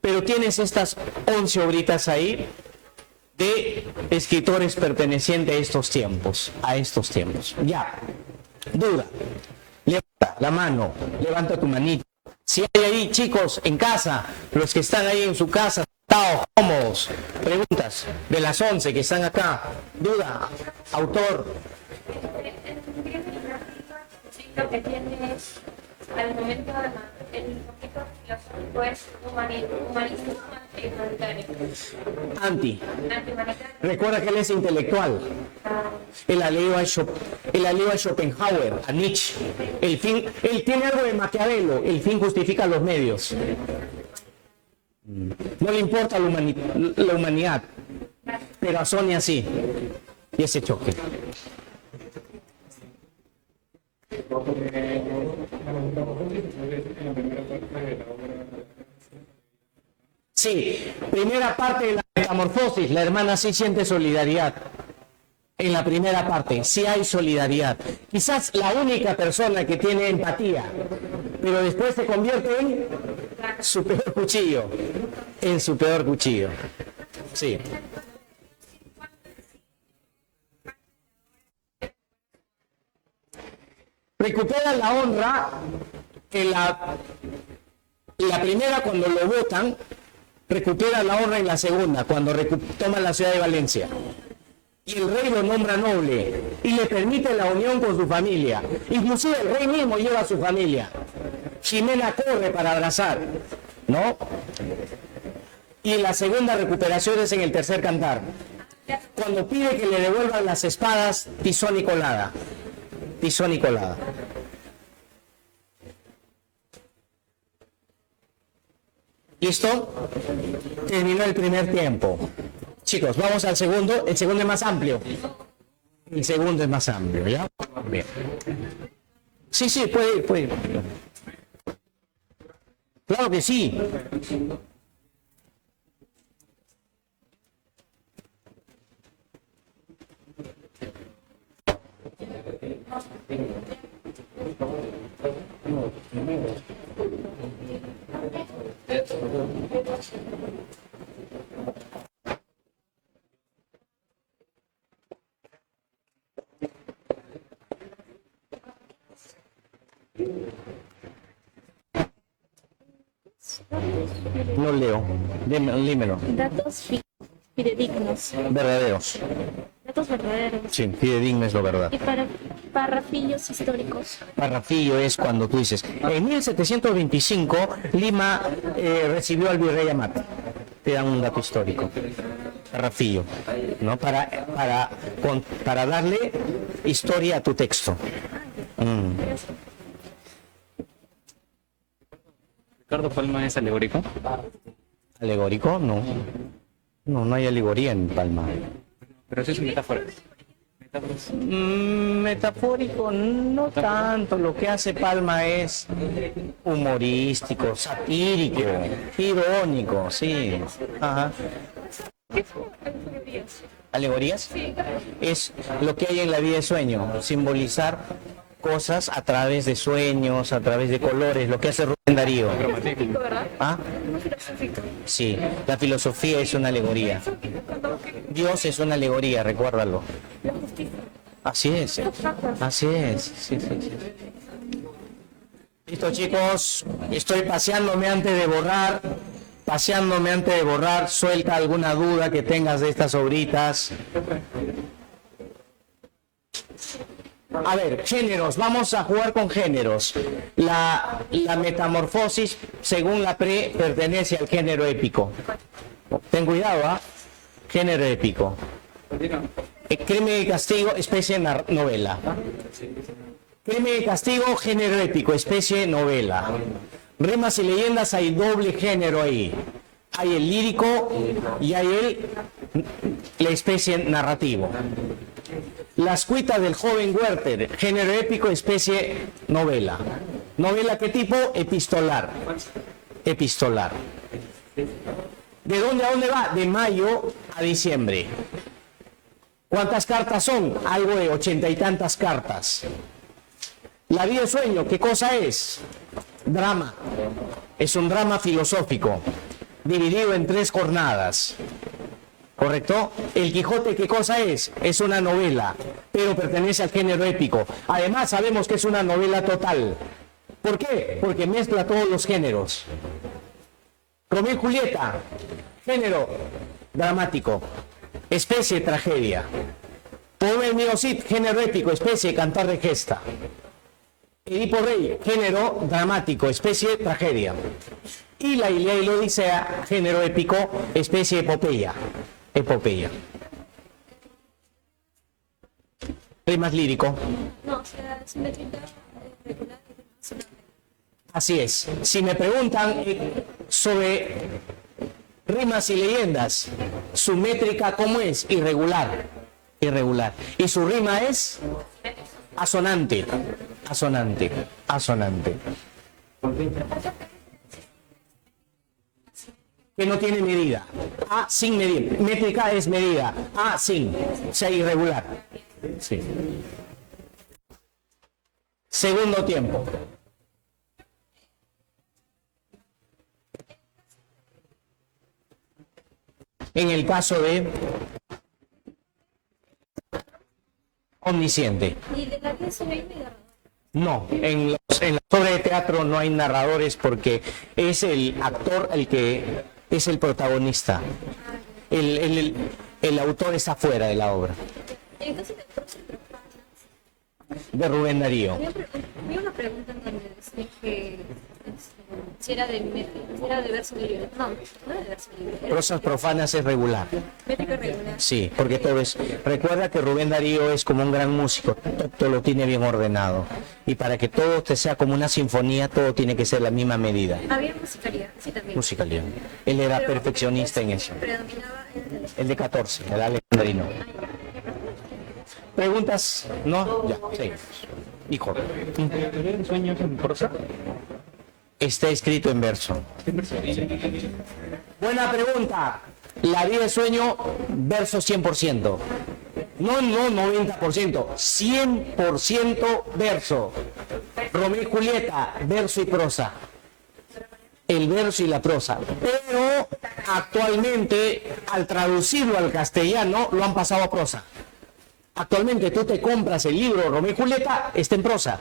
pero tienes estas 11 obritas ahí de escritores pertenecientes a estos tiempos. Ya, duda, levanta la mano, levanta tu manito. Si hay ahí chicos en casa, los que están ahí en su casa, sentados, cómodos, preguntas de las 11 que están acá, duda, autor. Lo que tiene al momento el conflicto filosófico es humanista y humanitario. Anti-humanitario. Recuerda que él es intelectual. Él ha leído a Schopenhauer, a Nietzsche. Él tiene algo de Maquiavelo. El fin justifica los medios. No no le importa la humanidad, pero a Sonia sí. Y ese choque. Sí, primera parte de la metamorfosis, la hermana sí siente solidaridad. En la primera parte, sí hay solidaridad. Quizás la única persona que tiene empatía, pero después se convierte en su peor cuchillo. En su peor cuchillo. Sí. Recupera la honra en la primera cuando lo votan, recupera la honra en la segunda, cuando toma la ciudad de Valencia. Y el rey lo nombra noble y le permite la unión con su familia. Inclusive el rey mismo lleva a su familia. Jimena corre para abrazar, ¿no? Y la segunda recuperación es en el tercer cantar, cuando pide que le devuelvan las espadas Tizón y Colada. Tizón y Colada. ¿Listo? Terminó el primer tiempo. Chicos, vamos al segundo. El segundo es más amplio. El segundo es más amplio, ¿ya? Bien. Sí, puede ir. Claro que sí. No leo. Dímelo. Datos fidedignos. Verdaderos. Datos verdaderos. Sí, fidedigno es lo verdad. Y para parrafillos históricos. Parrafillo es cuando tú dices, en 1725 Lima recibió al virrey Amat. Te dan un dato histórico. Parrafillo, ¿no? Para darle historia a tu texto. ¿Ricardo Palma es alegórico? ¿Alegórico? No. No hay alegoría en Palma. Pero eso es metáfora. Metafórico no tanto, lo que hace Palma es humorístico, satírico, irónico, sí. Ajá. ¿Qué son alegorías? ¿Alegorías? Es lo que hay en la vida de sueño, simbolizar cosas a través de sueños, a través de colores, lo que hace Rubén Darío. Filosófico, ¿verdad? ¿Ah? No filosófico. Sí, la filosofía es una alegoría. Dios es una alegoría, recuérdalo. La justicia. Así es, así es. Sí. Listo, chicos, estoy paseándome antes de borrar, suelta alguna duda que tengas de estas obritas. A ver, géneros, vamos a jugar con géneros. La metamorfosis, según la pertenece al género épico. Ten cuidado, ¿ah? Género épico. Crimen y castigo, especie novela. Crimen y castigo, género épico, especie novela. Rimas y leyendas, hay doble género ahí. Hay el lírico y hay la especie narrativo. Las cuitas del joven Werther, género épico, especie novela. ¿Novela qué tipo? Epistolar. Epistolar. ¿De dónde a dónde va? De mayo a diciembre. ¿Cuántas cartas son? Algo de 80 y tantas cartas. La vida de sueño, ¿qué cosa es? Drama. Es un drama filosófico, dividido en 3 jornadas. ¿Correcto? El Quijote, ¿qué cosa es? Es una novela, pero pertenece al género épico. Además, sabemos que es una novela total. ¿Por qué? Porque mezcla todos los géneros. Romeo y Julieta, género dramático, especie tragedia. Poema del Mío Cid, género épico, especie cantar de gesta. Edipo Rey, género dramático, especie tragedia. Y la Ilíada y la Odisea, género épico, especie epopeya. Epopeya. Rimas lírico. No, o sea, es una tinta regular. Así es. Si me preguntan sobre Rimas y leyendas. Su métrica, ¿cómo es? Irregular. Irregular. Y su rima es asonante. Asonante. Asonante. Que no tiene medida. A sin medida. Métrica es medida. A sin. O sea, irregular. Sí. Segundo tiempo. En el caso de omnisciente. Y de la que soy mira, No, en la obra de teatro no hay narradores porque es el actor el que es el protagonista. El autor está fuera de la obra. entonces De Rubén Darío. había una pregunta en donde decía que si era de verso libre. No, no era de verso libre. Era Prosas profanas es regular. métrica regular. Sí, porque todo es... Recuerda que Rubén Darío es como un gran músico, todo lo tiene bien ordenado. Y para que todo te sea como una sinfonía, todo tiene que ser la misma medida. Había musicalidad, sí también. Musicalidad. Él era Pero perfeccionista en eso. predominaba el El de 14, el alejandrino. ¿Preguntas? ¿No? Ya, sí. Hijo. ¿La teoría del sueño es en prosa? Está escrito en verso. Buena pregunta. La vida de sueño, verso 100%. No 90%, 100% verso. Romeo y Julieta, verso y prosa. El verso y la prosa. Pero actualmente, al traducirlo al castellano, lo han pasado a prosa. Actualmente tú te compras el libro Romeo y Julieta, está en prosa.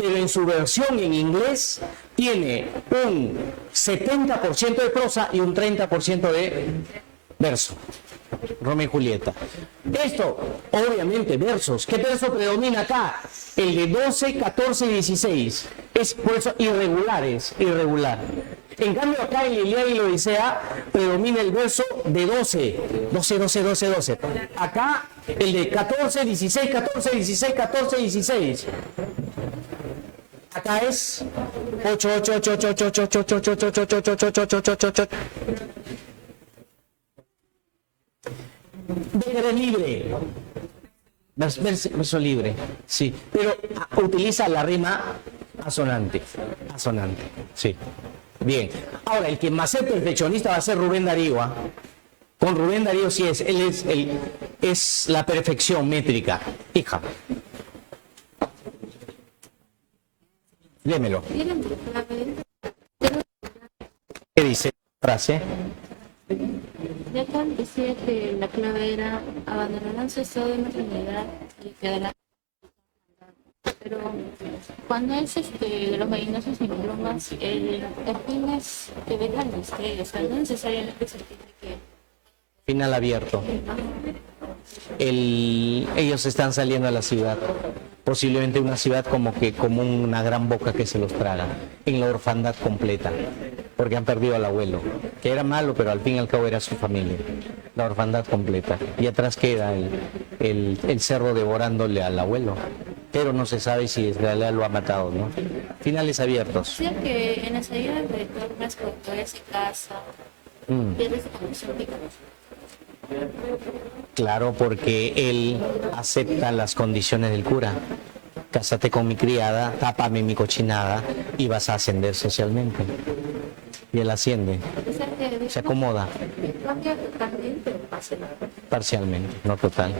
Pero en su versión en inglés tiene un 70% de prosa y un 30% de verso. Romeo y Julieta. Esto, obviamente, versos. ¿Qué verso predomina acá? El de 12, 14 y 16. Es por eso irregulares, irregular. En cambio acá en Ilíada y la Odisea predomina el verso de 12. 12, 12, 12, 12. Acá el de 14, 16, 14, 16, 14, 16. Acá es 8, 8, 8, 8, 8, 8, 8, 8, 8, 8, 8, 8, 8, 8, 8, 8. Verso libre. Verso libre, sí. Pero utiliza la rima asonante. Asonante, sí. Bien. Ahora, el que más es perfeccionista va a ser Rubén Darío. Con Rubén Darío sí es. Él es la perfección métrica. Hija. Lémelo. ¿Qué dice la frase? Dejan decía que la clave era abandonarán su estado de maternidad y quedarán. Pero cuando es de los marinosos sin plumas, el fin es que dejan el misterio, o sea, no necesariamente se tiene que. Final abierto. Ellos están saliendo a la ciudad, posiblemente una ciudad como una gran boca que se los traga, en la orfandad completa, porque han perdido al abuelo, que era malo, pero al fin y al cabo era su familia, la orfandad completa, y atrás queda el cerdo devorándole al abuelo, pero no se sabe si en realidad lo ha matado, ¿no? Finales abiertos. Decía que en la salida de Tormes, cuando él se casa, pierde su condición de Claro, porque él acepta las condiciones del cura. Cásate con mi criada, tápame mi cochinada y vas a ascender socialmente. Y él asciende, se acomoda cambia totalmente, pero pasa. parcialmente, no total.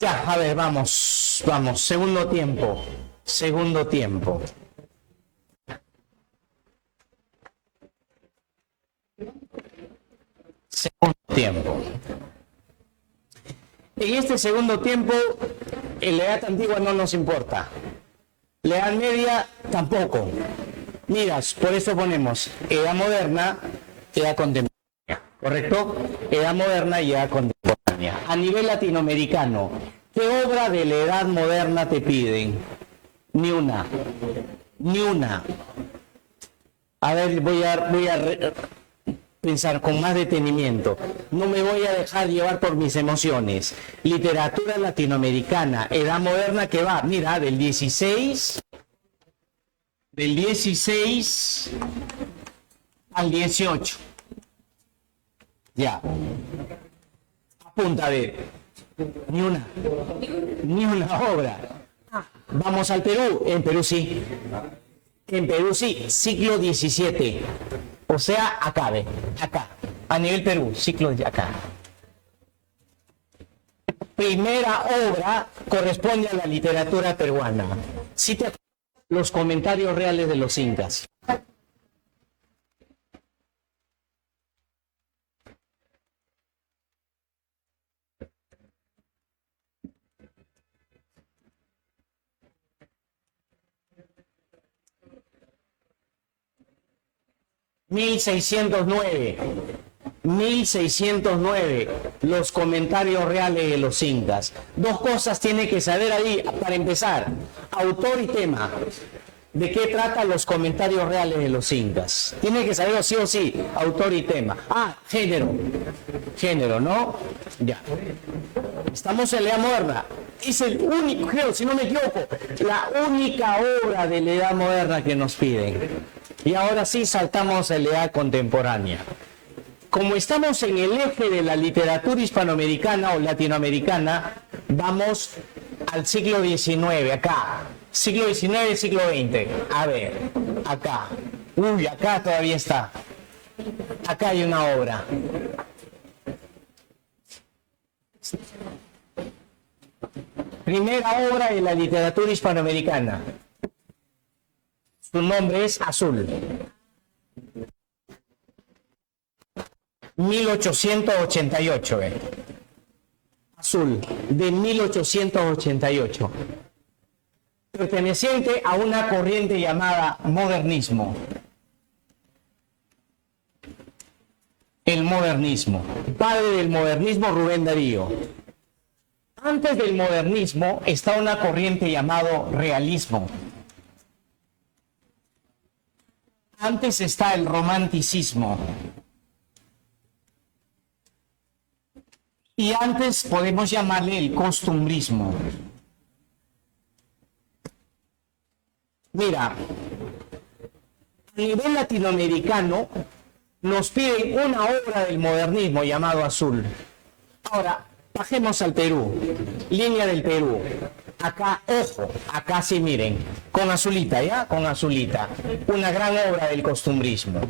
Ya, a ver, vamos, segundo tiempo, segundo tiempo. Segundo tiempo. En este segundo tiempo, la edad antigua no nos importa. La edad media tampoco. Mira, por eso ponemos edad moderna, edad contemporánea, ¿correcto? Edad moderna y edad contemporánea. A nivel latinoamericano, ¿qué obra de la edad moderna te piden? Ni una. Ni una. A ver, voy a pensar con más detenimiento. No me voy a dejar llevar por mis emociones. Literatura latinoamericana, edad moderna que va, mira, del 16 al 18. Ya. Apunta a ver. Ni una obra. Vamos al Perú. En Perú sí. En Perú sí, siglo XVII. O sea, acá, a nivel Perú, siglo de acá. Primera obra corresponde a la literatura peruana. Si te acuerdas, los comentarios reales de los incas. ...1609... los comentarios reales de los incas. Dos cosas tiene que saber ahí para empezar: autor y tema. ¿De qué tratan los comentarios reales de los incas? Tiene que saber sí o sí, autor y tema. Género, ¿no? Ya. Estamos en la edad moderna. Es el único, creo, si no me equivoco, la única obra de la edad moderna que nos piden. Y ahora sí saltamos a la edad contemporánea. Como estamos en el eje de la literatura hispanoamericana o latinoamericana, vamos al siglo XIX, acá. Siglo XIX, siglo XX. A ver, acá. Uy, acá todavía está. Acá hay una obra. Primera obra de la literatura hispanoamericana. Su nombre es Azul. 1888. Azul, de 1888. Perteneciente a una corriente llamada modernismo. El modernismo. Padre del modernismo, Rubén Darío. Antes del modernismo está una corriente llamado realismo. Antes está el romanticismo. Y antes podemos llamarle el costumbrismo. Mira, a nivel latinoamericano nos piden una obra del modernismo llamado Azul. Ahora, bajemos al Perú, línea del Perú. Acá, ojo, acá sí miren, con Azulita, ¿ya? Con Azulita. Una gran obra del costumbrismo.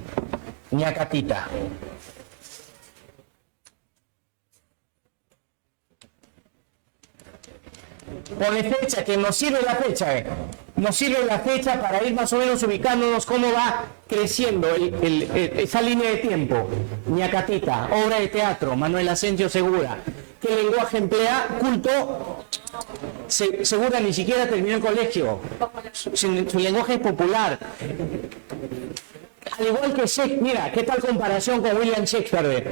Ñacatita. Pone fecha, que nos sirve la fecha, Nos sirve la fecha para ir más o menos ubicándonos cómo va creciendo esa línea de tiempo. Ñacatita, obra de teatro, Manuel Asensio Segura. ¿Qué lenguaje emplea? Culto Segura ni siquiera terminó el colegio. Su lenguaje es popular. Al igual que Shakespeare, mira, ¿qué tal comparación con William Shakespeare? Ve?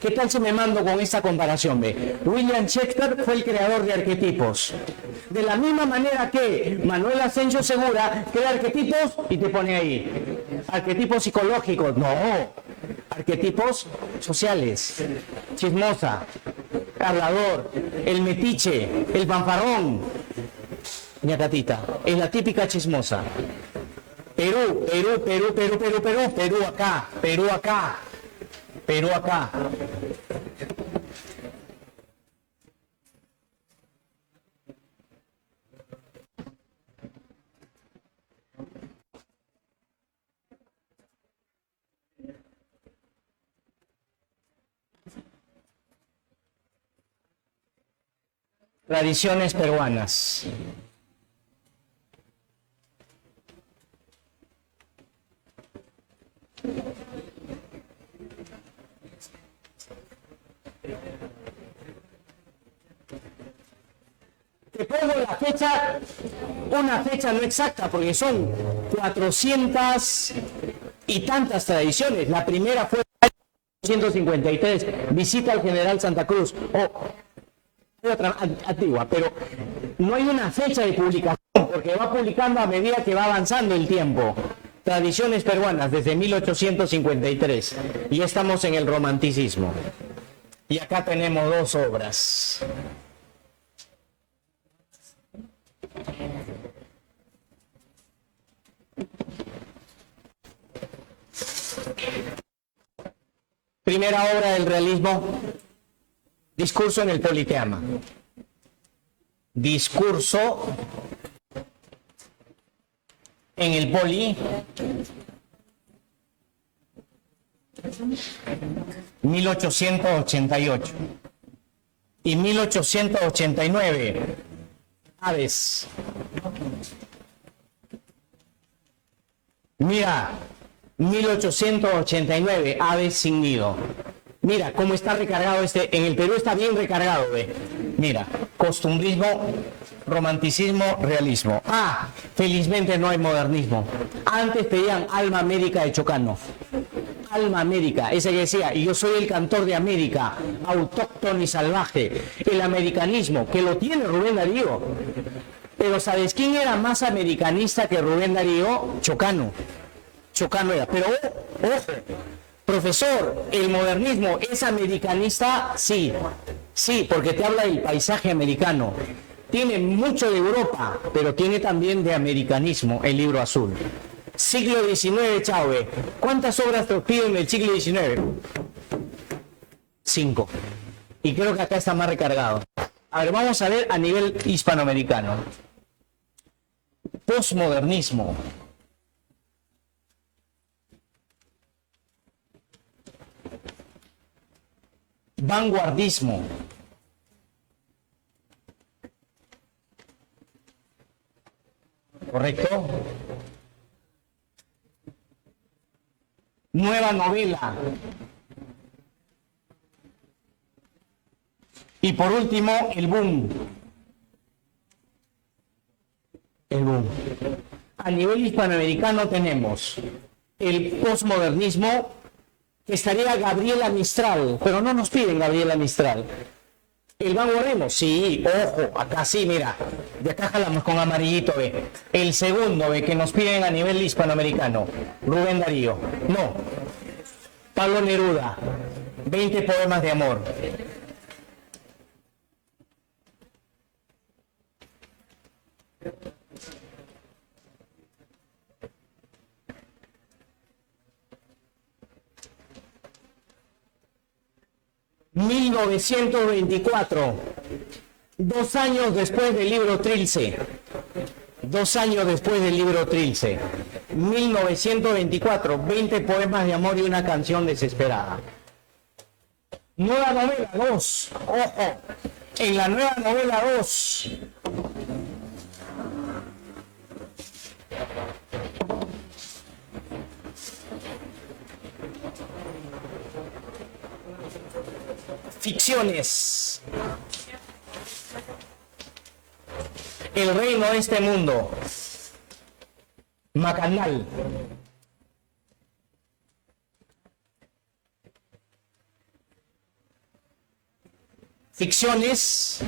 ¿Qué tal si me mando con esta comparación? Ve? William Shakespeare fue el creador de arquetipos. De la misma manera que Manuel Asensio Segura crea arquetipos y te pone ahí. Arquetipos psicológicos, no. Arquetipos sociales. Chismosa, hablador, el metiche, el fanfarrón. Mi tatita, es la típica chismosa. Perú, acá, Perú acá. Tradiciones peruanas. Te pongo la fecha, una fecha no exacta, porque son 400 y tantas tradiciones. La primera fue en 1953, visita al general Santa Cruz. Otra antigua, pero no hay una fecha de publicación, porque va publicando a medida que va avanzando el tiempo. Tradiciones peruanas desde 1853, y estamos en el romanticismo. Y acá tenemos dos obras. Primera obra del realismo, Discurso en el Politeama. Discurso en el Poli, 1888. Y 1889, Aves. Mira, 1889, Aves sin nido. Mira cómo está recargado en el Perú está bien recargado, ve. Mira, costumbrismo, romanticismo, realismo. Felizmente no hay modernismo. Antes pedían Alma América de Chocano. Alma América, ese que decía, y yo soy el cantor de América, autóctono y salvaje. El americanismo, que lo tiene Rubén Darío. Pero ¿sabes quién era más americanista que Rubén Darío? Chocano. Chocano era. Pero, ojo. Profesor, ¿el modernismo es americanista? Sí, porque te habla del paisaje americano. Tiene mucho de Europa, pero tiene también de americanismo el Libro Azul. Siglo XIX, Chávez. ¿Cuántas obras te piden en el siglo XIX? 5. Y creo que acá está más recargado. A ver, vamos a ver a nivel hispanoamericano. Postmodernismo. Vanguardismo. ¿Correcto? Nueva novela. Y por último, el boom. El boom. A nivel hispanoamericano tenemos el postmodernismo, que estaría Gabriela Mistral, pero no nos piden Gabriela Mistral. ¿El vanguardismo? Sí, ojo, acá sí, mira, de acá jalamos con amarillito, ve. El segundo, ve, que nos piden a nivel hispanoamericano, Rubén Darío. No, Pablo Neruda, 20 poemas de amor. ...1924... 2 años después del libro Trilce... 2 años después del libro Trilce... 1924... 20 poemas de amor y una canción desesperada. Nueva novela 2... ojo, en la nueva novela 2... ficciones. El reino de este mundo. Macanal. Ficciones.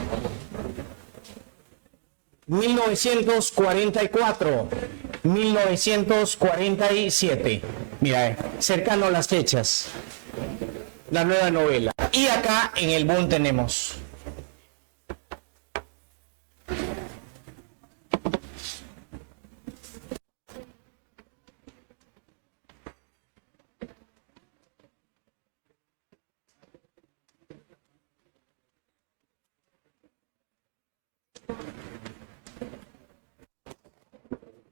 1944, 1947. Mira, cercano a las fechas. La nueva novela. Y acá en el boom tenemos.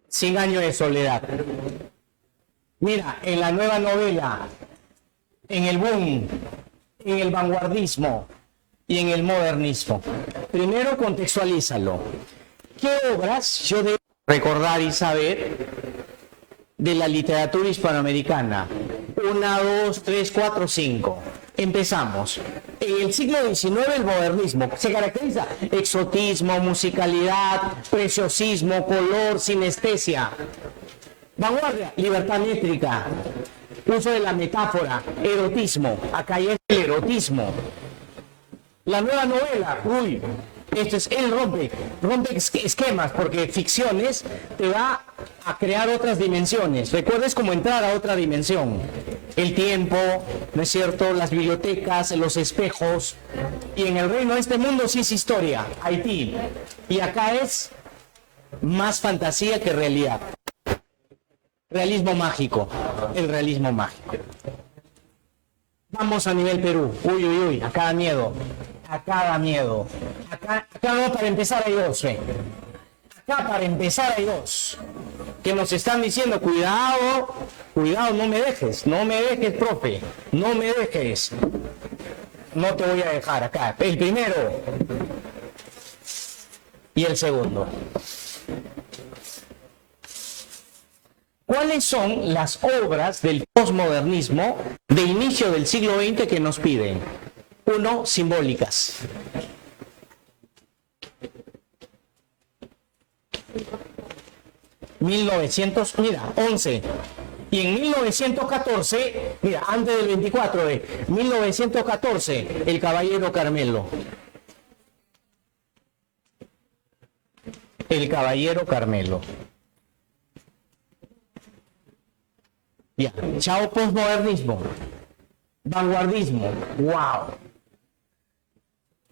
Cien años de soledad. Mira, en la nueva novela, en el boom, en el vanguardismo y en el modernismo. Primero contextualízalo. ¿Qué obras yo debo recordar y saber de la literatura hispanoamericana? 1, 2, 3, 4, 5. Empezamos. En el siglo XIX el modernismo se caracteriza exotismo, musicalidad, preciosismo, color, sinestesia. Vanguardia, libertad métrica, uso de la metáfora, erotismo. Acá hay el erotismo. La nueva novela, uy, esto es el rompe esquemas, porque ficciones te va a crear otras dimensiones. Recuerdes cómo entrar a otra dimensión. El tiempo, ¿no es cierto? Las bibliotecas, los espejos. Y en el reino de este mundo sí es historia, Haití. Y acá es más fantasía que realidad. Realismo mágico, el realismo mágico. Vamos a nivel Perú. Uy, uy, uy, acá da miedo. Acá da miedo. Acá no, para empezar hay dos, Acá para empezar hay dos. Que nos están diciendo, cuidado, cuidado, no me dejes, profe, no me dejes. No te voy a dejar acá. El primero y el segundo. ¿Cuáles son las obras del posmodernismo de inicio del siglo XX que nos piden? 1, simbólicas. Mira, 11. Y en 1914, mira, antes del 24 de 1914, el Caballero Carmelo. El Caballero Carmelo. Ya, chao posmodernismo, vanguardismo, wow.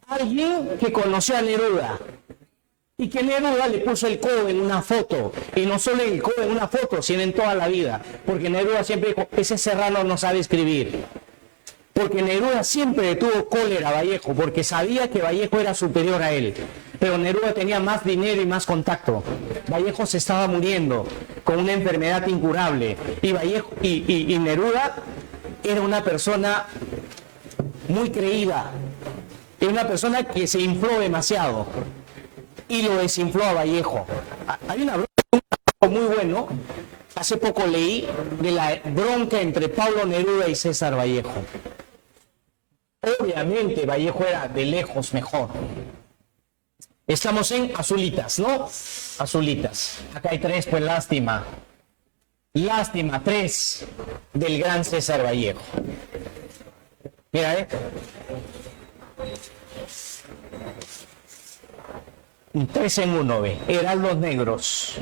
Alguien que conoció a Neruda y que Neruda le puso el codo en una foto, y no solo el codo en una foto, sino en toda la vida, porque Neruda siempre dijo, ese serrano no sabe escribir. Porque Neruda siempre tuvo cólera a Vallejo, porque sabía que Vallejo era superior a él. Pero Neruda tenía más dinero y más contacto. Vallejo se estaba muriendo con una enfermedad incurable. Y Neruda era una persona muy creída. Era una persona que se infló demasiado. Y lo desinfló a Vallejo. Hay una bronca muy bueno. Hace poco leí de la bronca entre Pablo Neruda y César Vallejo. Obviamente Vallejo era de lejos mejor. Estamos en azulitas, ¿no? Azulitas. Acá hay 3, pues lástima. Lástima, 3 del gran César Vallejo. Mira, Un 3 en 1, ve. Heraldos negros.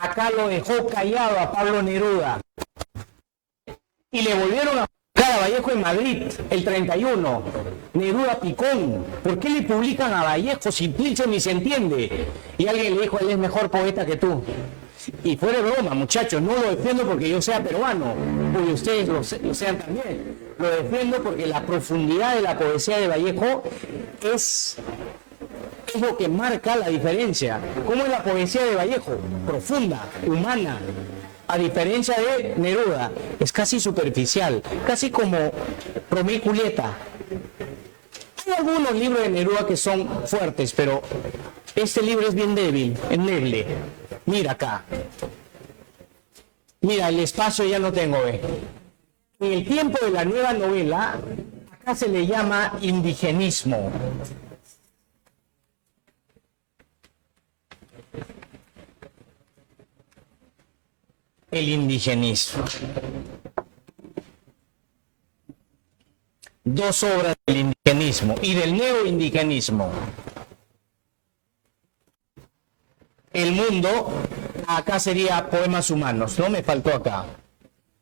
Acá lo dejó callado a Pablo Neruda. Y le volvieron a publicar a Vallejo en Madrid, el 31. Neruda picón. ¿Por qué le publican a Vallejo si Pilcho ni se entiende? Y alguien le dijo, él es mejor poeta que tú. Y fuera de broma, muchachos, no lo defiendo porque yo sea peruano, porque ustedes lo sean también. Lo defiendo porque la profundidad de la poesía de Vallejo es lo que marca la diferencia. ¿Cómo es la poesía de Vallejo? Profunda, humana. A diferencia de Neruda, es casi superficial, casi como Romeo y Julieta. Hay algunos libros de Neruda que son fuertes, pero este libro es bien débil, endeble. Mira acá. Mira, el espacio ya no tengo, ¿ve? En el tiempo de la nueva novela, acá se le llama indigenismo. El indigenismo. Dos obras del indigenismo y del neoindigenismo. El mundo, acá sería poemas humanos, ¿no? Me faltó acá.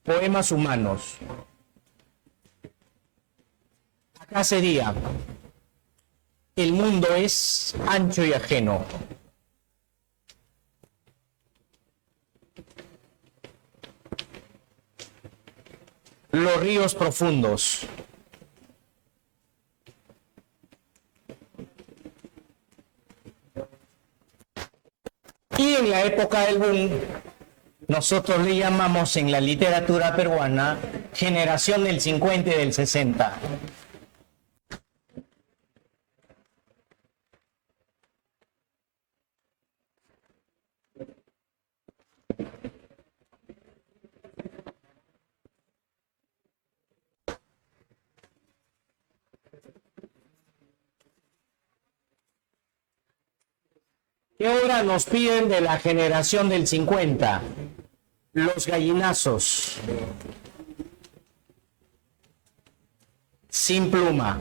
Poemas humanos. Acá sería, el mundo es ancho y ajeno. Los ríos profundos. Y en la época del boom, nosotros le llamamos en la literatura peruana generación del 50 y del 60. ¿Qué obra nos piden de la generación del 50? Los gallinazos. Sin pluma.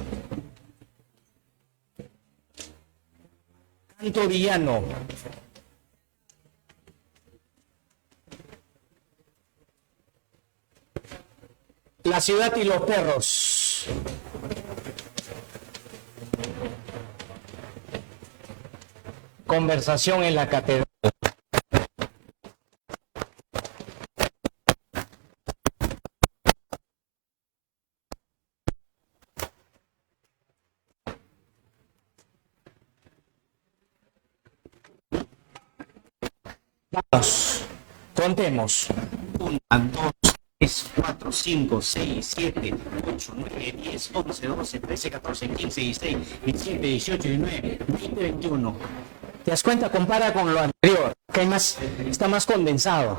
Canto villano. La ciudad y los perros. Conversación en la catedral. Vamos, contemos. 1, 2, 3, 4, 5, 6, 7, 8, 9, 10, 11, 12, 13, 14, 15, 16, 17, 18, 19, 20, 21. ¿Te das cuenta? Compara con lo anterior, que hay más, está más condensado,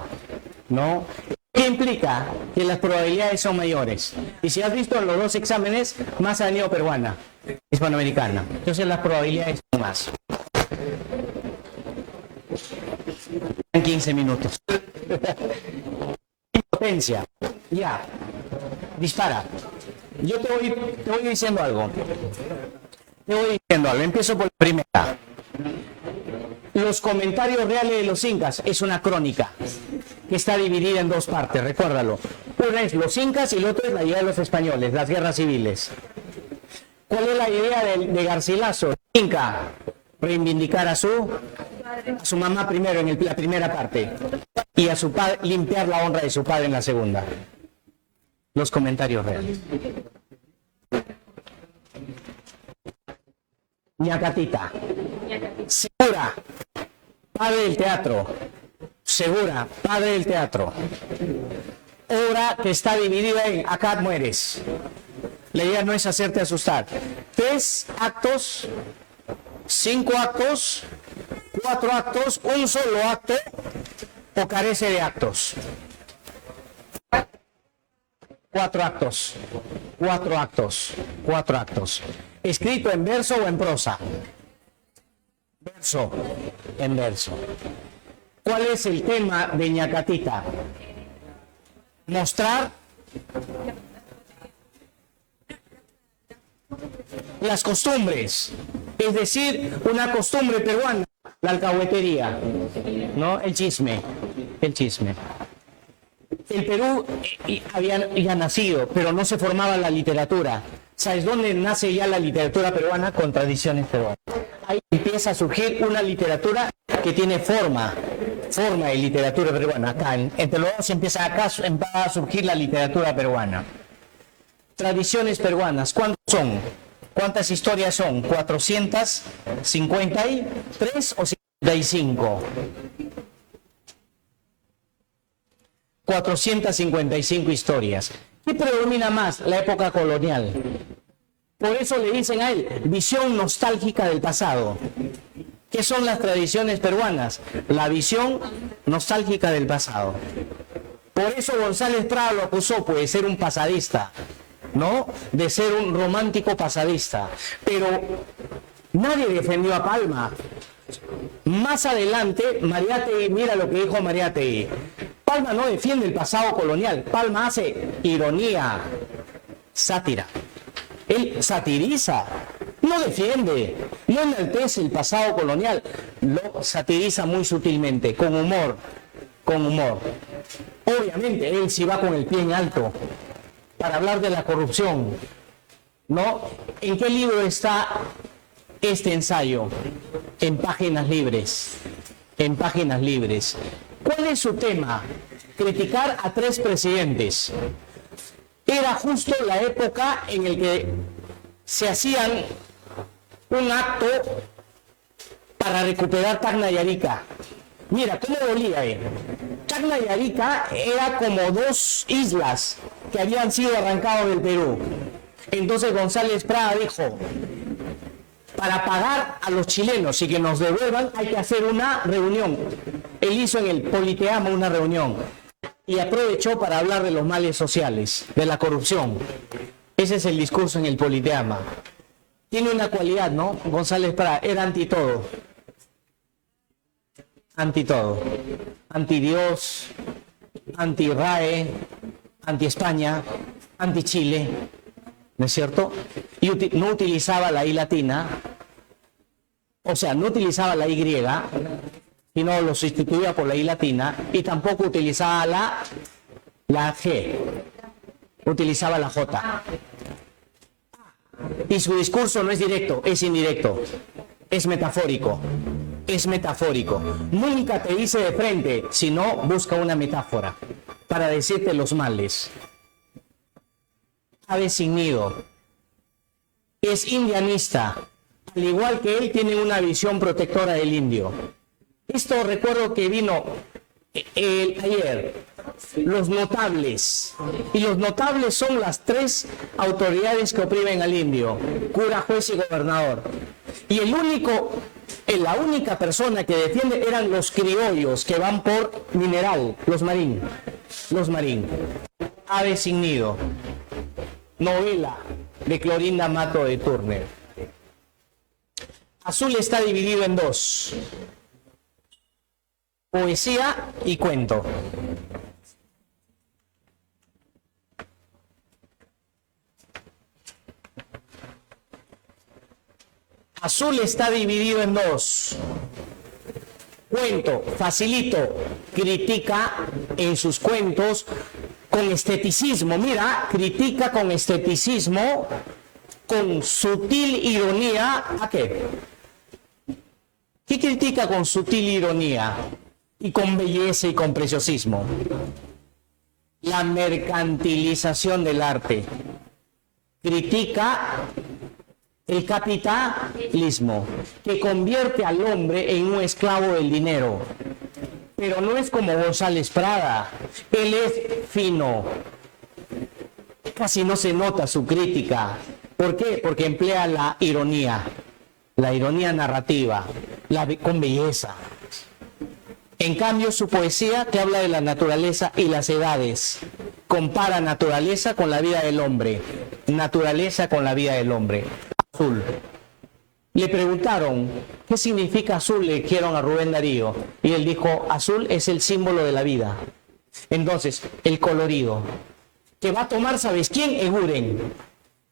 ¿no? ¿Qué implica? Que las probabilidades son mayores. Y si has visto en los dos exámenes, más ha venido peruana, hispanoamericana. Entonces las probabilidades son más. En 15 minutos. Potencia. Ya. Dispara. Yo te voy diciendo algo. Empiezo por la primera. Los comentarios reales de los incas es una crónica que está dividida en dos partes, recuérdalo. Una es los incas y la otra es la idea de los españoles, las guerras civiles. ¿Cuál es la idea de Garcilaso? Inca, reivindicar a su mamá primero en la primera parte y a su padre, limpiar la honra de su padre en la segunda. Los comentarios reales. Ñacatita. Segura, padre del teatro. Segura, padre del teatro. Obra que está dividida en acá mueres. La idea no es hacerte asustar. 3 actos, 5 actos, 4 actos, un solo acto o carece de actos. 4 actos, 4 actos, 4 actos. ¿Escrito en verso o en prosa? Verso, en verso. ¿Cuál es el tema de Ñacatita? Mostrar las costumbres, es decir, una costumbre peruana, la alcahuetería, ¿no? El chisme. El Perú había nacido, pero no se formaba la literatura. ¿Sabes dónde nace ya la literatura peruana? Con tradiciones peruanas. Ahí empieza a surgir una literatura que tiene forma de literatura peruana. Acá, entre los dos empieza a surgir la literatura peruana. Tradiciones peruanas, ¿cuántas son? ¿Cuántas historias son? ¿453 o 55? 455 historias. ¿Qué predomina más? La época colonial. Por eso le dicen a él, visión nostálgica del pasado. ¿Qué son las tradiciones peruanas? La visión nostálgica del pasado. Por eso González Prada lo acusó, pues, de ser un pasadista, ¿no? De ser un romántico pasadista. Pero nadie defendió a Palma. Más adelante, Mariátegui, mira lo que dijo Mariátegui. Palma no defiende el pasado colonial, Palma hace ironía, sátira. Él satiriza, no defiende, no enaltece el pasado colonial, lo satiriza muy sutilmente, con humor, con humor. Obviamente, él sí va con el pie en alto para hablar de la corrupción, ¿no? ¿En qué libro está este ensayo? En Páginas Libres, en Páginas Libres. ¿Cuál es su tema? Criticar a 3 presidentes. Era justo la época en la que se hacían un acto para recuperar Tacna y Arica. Mira, ¿cómo dolía él? Tacna y Arica era como 2 islas que habían sido arrancadas del Perú. Entonces González Prada dijo, para pagar a los chilenos y que nos devuelvan hay que hacer una reunión. Él hizo en el Politeama una reunión y aprovechó para hablar de los males sociales, de la corrupción. Ese es el discurso en el Politeama. Tiene una cualidad, ¿no? González Prada era anti todo. Anti todo. Anti Dios, anti RAE, anti España, anti Chile. ¿No es cierto? Y no utilizaba la I latina, o sea, no utilizaba la Y, sino lo sustituía por la I latina, y tampoco utilizaba la G, utilizaba la J. Y su discurso no es directo, es indirecto, es metafórico, es metafórico. Nunca te dice de frente, sino busca una metáfora para decirte los males. Ave sin nido, es indianista, al igual que él tiene una visión protectora del indio. Esto recuerdo que vino ayer, los notables, y los notables son las 3 autoridades que oprimen al indio, cura, juez y gobernador. Y la única persona que defiende eran los criollos que van por mineral, los marín. Ave sin nido. Novela de Clorinda Mato de Turner. Azul está dividido en 2. Poesía y cuento. Azul está dividido en 2. Cuento, facilito, critica en sus cuentos con esteticismo, mira, critica con esteticismo, con sutil ironía, ¿a qué? ¿Qué critica con sutil ironía y con belleza y con preciosismo? La mercantilización del arte. Critica el capitalismo, que convierte al hombre en un esclavo del dinero. Pero no es como González Prada, él es fino, casi no se nota su crítica. ¿Por qué? Porque emplea la ironía narrativa, con belleza. En cambio, su poesía te habla de la naturaleza y las edades, compara naturaleza con la vida del hombre, naturaleza con la vida del hombre. Azul. Le preguntaron, ¿qué significa azul? Le dijeron a Rubén Darío. Y él dijo, azul es el símbolo de la vida. Entonces, el colorido. ¿Que va a tomar, sabes quién? Eguren.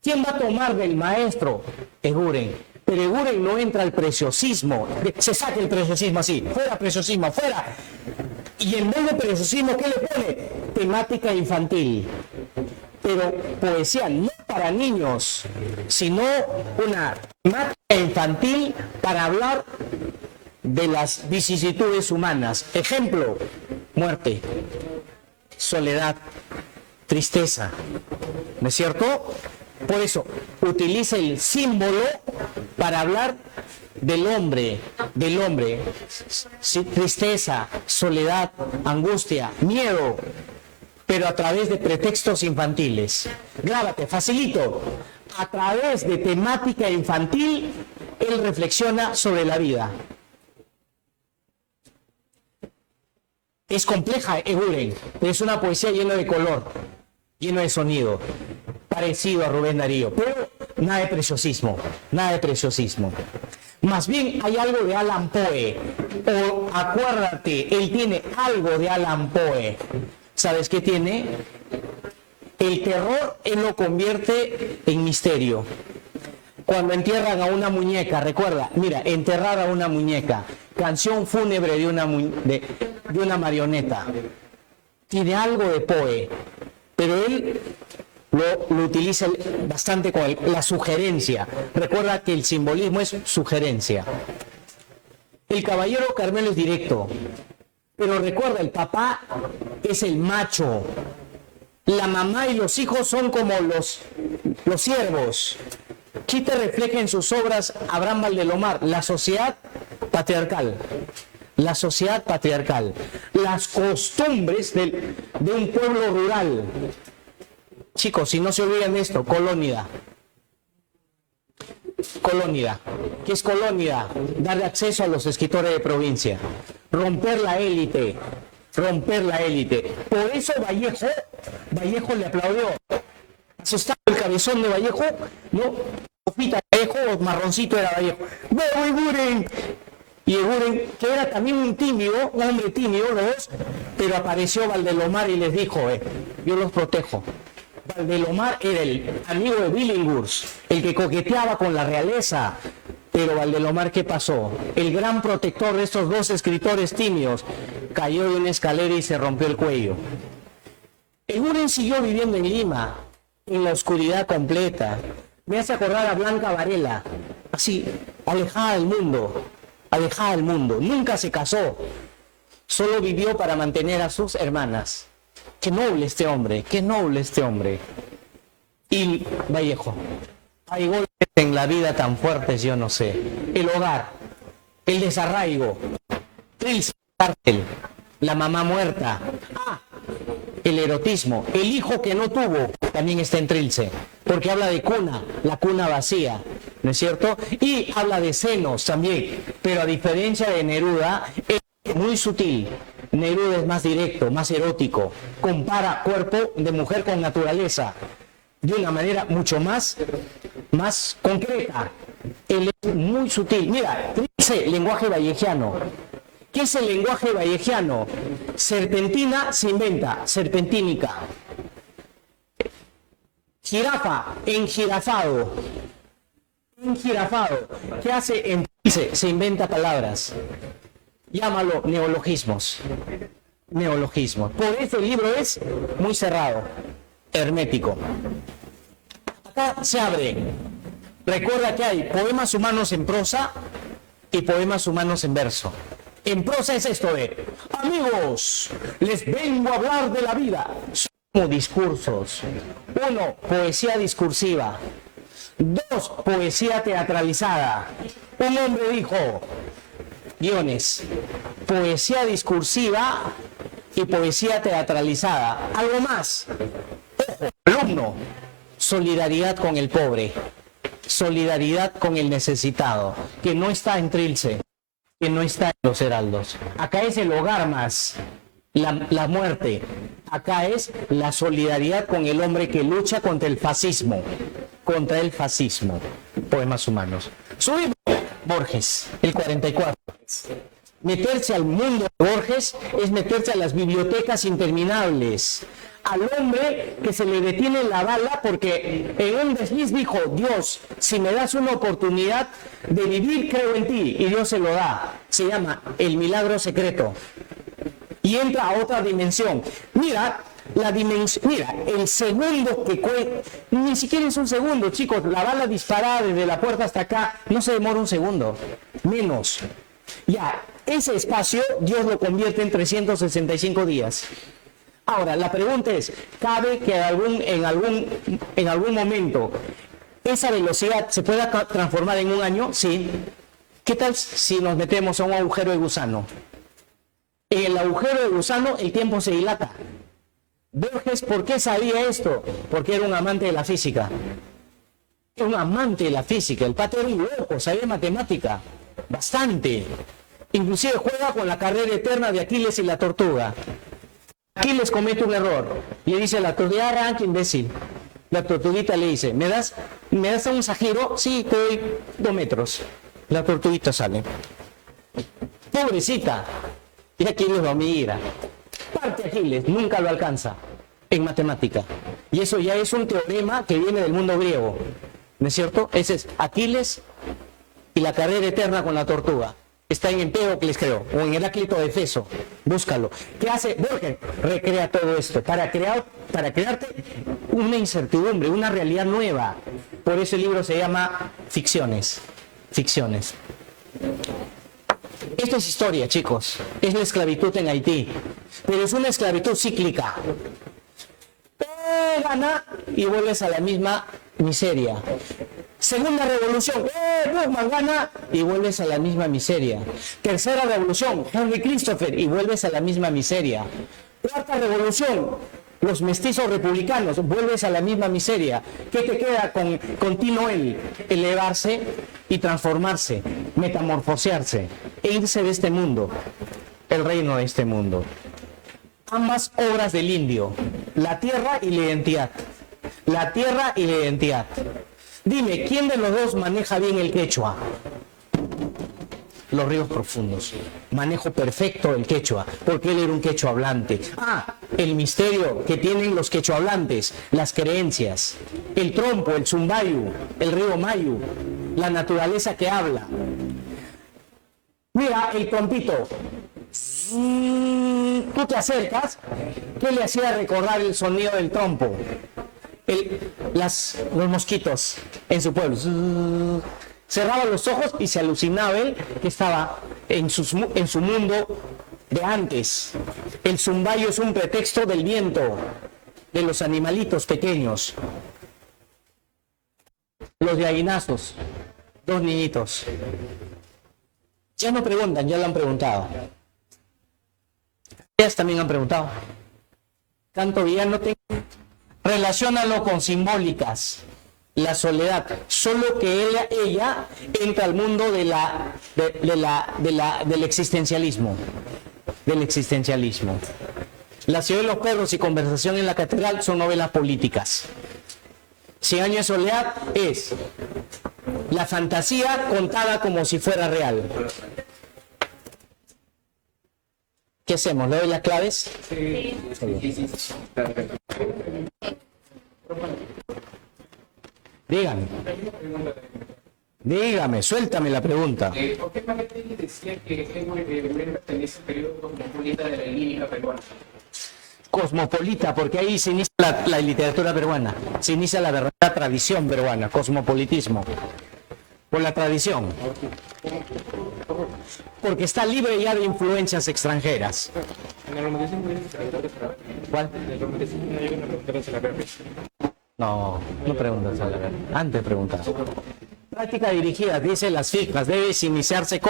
¿Quién va a tomar del maestro? Eguren. Pero Eguren no entra al preciosismo. Se saca el preciosismo así. Fuera preciosismo, fuera. Y en vez de preciosismo, ¿qué le pone? Temática infantil. Pero poesía no para niños, sino una temática infantil para hablar de las vicisitudes humanas. Ejemplo, muerte, soledad, tristeza. ¿No es cierto? Por eso, utiliza el símbolo para hablar del hombre, tristeza, soledad, angustia, miedo, pero a través de pretextos infantiles. Grábate, facilito. A través de temática infantil, él reflexiona sobre la vida. Es compleja, Eguren, pero es una poesía llena de color, lleno de sonido, parecido a Rubén Darío, pero nada de preciosismo, nada de preciosismo. Más bien hay algo de Allan Poe, o acuérdate, él tiene algo de Allan Poe. ¿Sabes qué tiene? El terror él lo convierte en misterio. Cuando entierran a una muñeca, recuerda, mira, enterrar a una muñeca, canción fúnebre de una marioneta. Tiene algo de Poe, pero él lo utiliza bastante con la sugerencia. Recuerda que el simbolismo es sugerencia. El caballero Carmelo es directo, pero recuerda, el papá es el macho. La mamá y los hijos son como los siervos. ¿Qué te refleja en sus obras Abraham Valdelomar? La sociedad patriarcal. La sociedad patriarcal. Las costumbres de un pueblo rural. Chicos, si no se olvidan de esto, colónida. Colónida. ¿Qué es colónida? Darle acceso a los escritores de provincia. Romper la élite. Romper la élite. Por eso Vallejo le aplaudió. Asustado el cabezón de Vallejo, ¿no? Copita Vallejo, marroncito era Vallejo. ¡Veo Eguren! Y Eguren, que era también un hombre tímido, los dos, pero apareció Valdelomar y les dijo, yo los protejo. Valdelomar era el amigo de Billinghurst, el que coqueteaba con la realeza. Pero Valdelomar, ¿qué pasó? El gran protector de estos dos escritores tímidos cayó de una escalera y se rompió el cuello. Eguren siguió viviendo en Lima, en la oscuridad completa. Me hace acordar a Blanca Varela, así, alejada del mundo, alejada del mundo. Nunca se casó, solo vivió para mantener a sus hermanas. Qué noble este hombre, qué noble este hombre. Y Vallejo, hay golpes en la vida tan fuertes, yo no sé. El hogar, el desarraigo, Trilce, cárcel, la mamá muerta, el erotismo, el hijo que no tuvo, también está en Trilce, porque habla de cuna, la cuna vacía, ¿no es cierto? Y habla de senos también, pero a diferencia de Neruda, es muy sutil. Neruda es más directo, más erótico, compara cuerpo de mujer con naturaleza, de una manera mucho más concreta. Él es muy sutil. Mira, dice lenguaje vallejiano. ¿Qué es el lenguaje vallejiano? Serpentina se inventa, serpentínica. Jirafa, enjirafado. Enjirafado. ¿Qué hace? Se inventa palabras. Llámalo neologismos. Neologismos. Por eso el libro es muy cerrado, hermético. Acá se abre. Recuerda que hay poemas humanos en prosa y poemas humanos en verso. En prosa es esto de: amigos, les vengo a hablar de la vida. Son como discursos. 1, poesía discursiva. 2, poesía teatralizada. Un hombre dijo, guiones, poesía discursiva y poesía teatralizada. Algo más. Ojo, alumno, solidaridad con el pobre, solidaridad con el necesitado, que no está en Trilce, que no está en los heraldos. Acá es el hogar más, la muerte. Acá es la solidaridad con el hombre que lucha contra el fascismo. Contra el fascismo. Poemas humanos. Subimos. Borges, el 44. Meterse al mundo de Borges es meterse a las bibliotecas interminables. Al hombre que se le detiene la bala porque en un desliz dijo: Dios, si me das una oportunidad de vivir, creo en ti, y Dios se lo da. Se llama el milagro secreto. Y entra a otra dimensión. Mira, el segundo que ni siquiera es un segundo, chicos. La bala disparada desde la puerta hasta acá no se demora un segundo, menos. Ya, ese espacio Dios lo convierte en 365 días. Ahora, la pregunta es, ¿cabe que en algún momento esa velocidad se pueda transformar en un año? Sí. ¿Qué tal si nos metemos a un agujero de gusano? En el agujero de gusano el tiempo se dilata. Borges, ¿por qué sabía esto? Porque era un amante de la física. Era un amante de la física. El pato era un loco, sabía matemática. Bastante. Inclusive juega con la carrera eterna de Aquiles y la tortuga. Aquiles comete un error. Le dice a la tortuga, arranca, imbécil. La tortuguita le dice, ¿me das un zafiro? Sí, te doy 2 metros. La tortuguita sale. Pobrecita. Y Aquiles lo mira. Parte Aquiles, nunca lo alcanza en matemática. Y eso ya es un teorema que viene del mundo griego. ¿No es cierto? Ese es Aquiles y la carrera eterna con la tortuga. Está en Empédocles, creo, o en Heráclito de Efeso. Búscalo. ¿Qué hace Borges? Recrea todo esto para crearte una incertidumbre, una realidad nueva. Por eso el libro se llama Ficciones. Ficciones. Esto es historia, chicos. Es la esclavitud en Haití. Pero es una esclavitud cíclica. Gana y vuelves a la misma miseria. Segunda revolución, Burman gana y vuelves a la misma miseria. Tercera revolución, Henry Christopher y vuelves a la misma miseria. Cuarta revolución, los mestizos republicanos, vuelves a la misma miseria. ¿Qué te queda con Tino Noel? Elevarse y transformarse, metamorfosearse, e irse de este mundo, el reino de este mundo. Ambas obras del indio, la tierra y la identidad. La tierra y la identidad. Dime, ¿quién de los dos maneja bien el quechua? Los ríos profundos. Manejo perfecto el quechua, porque él era un quechua hablante. El misterio que tienen los quechua hablantes, las creencias, el trompo, el zumbayu, el río Mayu, la naturaleza que habla. Mira, el trompito. Tú te acercas, ¿qué le hacía recordar el sonido del trompo? Los mosquitos en su pueblo. Cerraba los ojos y se alucinaba él que estaba en su mundo de antes. El zumbayo es un pretexto del viento, de los animalitos pequeños. Los gallinazos, 2 niñitos. Ya no preguntan, ya lo han preguntado. Ellas también han preguntado. Tanto ya no tengo. Relaciónalo con simbólicas. La soledad. Solo que ella entra al mundo del existencialismo. Del existencialismo. La ciudad de los perros y Conversación en la catedral son novelas políticas. 100 años de soledad es la fantasía contada como si fuera real. ¿Qué hacemos? ¿Le doy las claves? Sí. Dígame, suéltame la pregunta. ¿Por qué Martelli decía que Hemingway pertenece al periodo cosmopolita de la lírica peruana? Cosmopolita, porque ahí se inicia la literatura peruana, se inicia la verdadera tradición peruana, cosmopolitismo. Por la tradición. Porque está libre ya de influencias extranjeras. En el romanticismo hay una pregunta. ¿Cuál? En el romanticismo hay una pregunta de la guerra. No preguntas a la verdad. Antes preguntas. Práctica dirigida, dice las fijas, debes iniciarse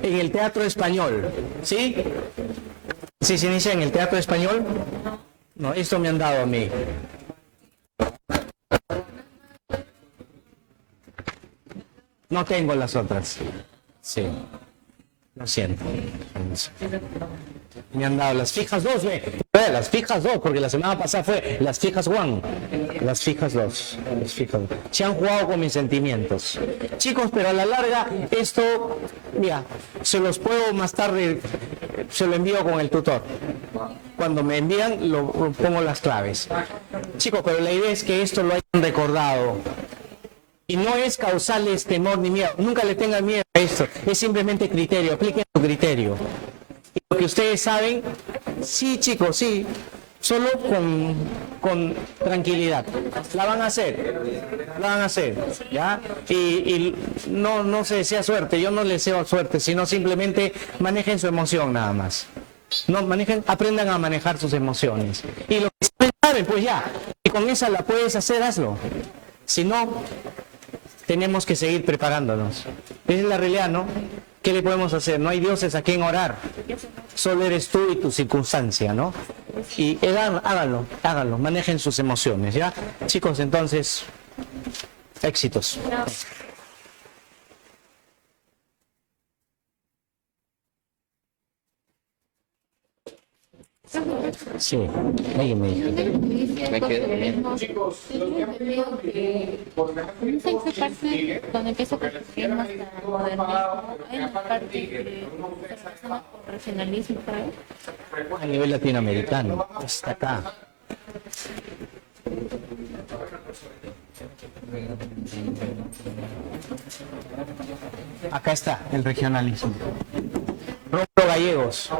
en el teatro español. ¿Sí? ¿Sí se inicia en el teatro español? No, esto me han dado a mí. No tengo las otras. Sí. Lo siento. Me han dado las fijas 2, las fijas 2, porque la semana pasada fue las fijas 1, las fijas 2, las fijas 2. Se han jugado con mis sentimientos. Chicos, pero a la larga esto, mira, se los puedo más tarde, se lo envío con el tutor. Cuando me envían, lo pongo las claves. Chicos, pero la idea es que esto lo hayan recordado. Y no es causarles temor ni miedo. Nunca le tengan miedo a esto. Es simplemente criterio. Apliquen su criterio. Y lo que ustedes saben, sí, chicos, sí. Solo con tranquilidad. La van a hacer. La van a hacer. ¿Ya? Y no se desea suerte. Yo no les deseo suerte, sino simplemente manejen su emoción nada más. No manejen, aprendan a manejar sus emociones. Y lo que saben, pues ya. Y con esa la puedes hacer, hazlo. Si no, tenemos que seguir preparándonos. Esa es la realidad, ¿no? ¿Qué le podemos hacer? No hay dioses a quien orar. Solo eres tú y tu circunstancia, ¿no? Y háganlo, manejen sus emociones, ¿ya? Chicos, entonces, éxitos. No. Sí, alguien me dijo. Me quedo. Entendido que en esa parte donde empieza con el tema hasta modernismo, hay una parte que se relaciona con regionalismo, ¿sabes? A nivel latinoamericano, está acá. Acá está el regionalismo. Rómulo Gallegos.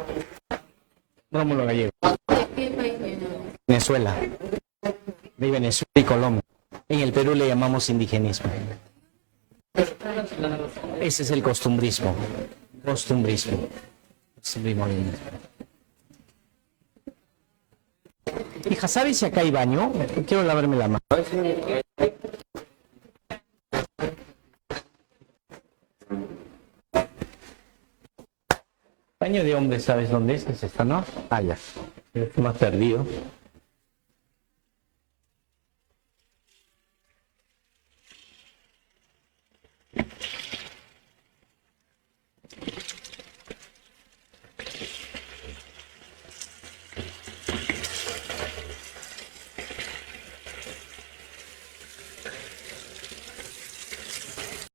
Rómulo Gallegos. ¿De qué país viene? Venezuela. De Venezuela y Colombia. En el Perú le llamamos indigenismo. Ese es el costumbrismo. Costumbrismo. Costumbrismo lindo. Hija, ¿sabes si acá hay baño? Quiero lavarme la mano. Baño de hombres, ¿sabes dónde es? Es esta, ¿no? Ah, ya. Estoy más perdido.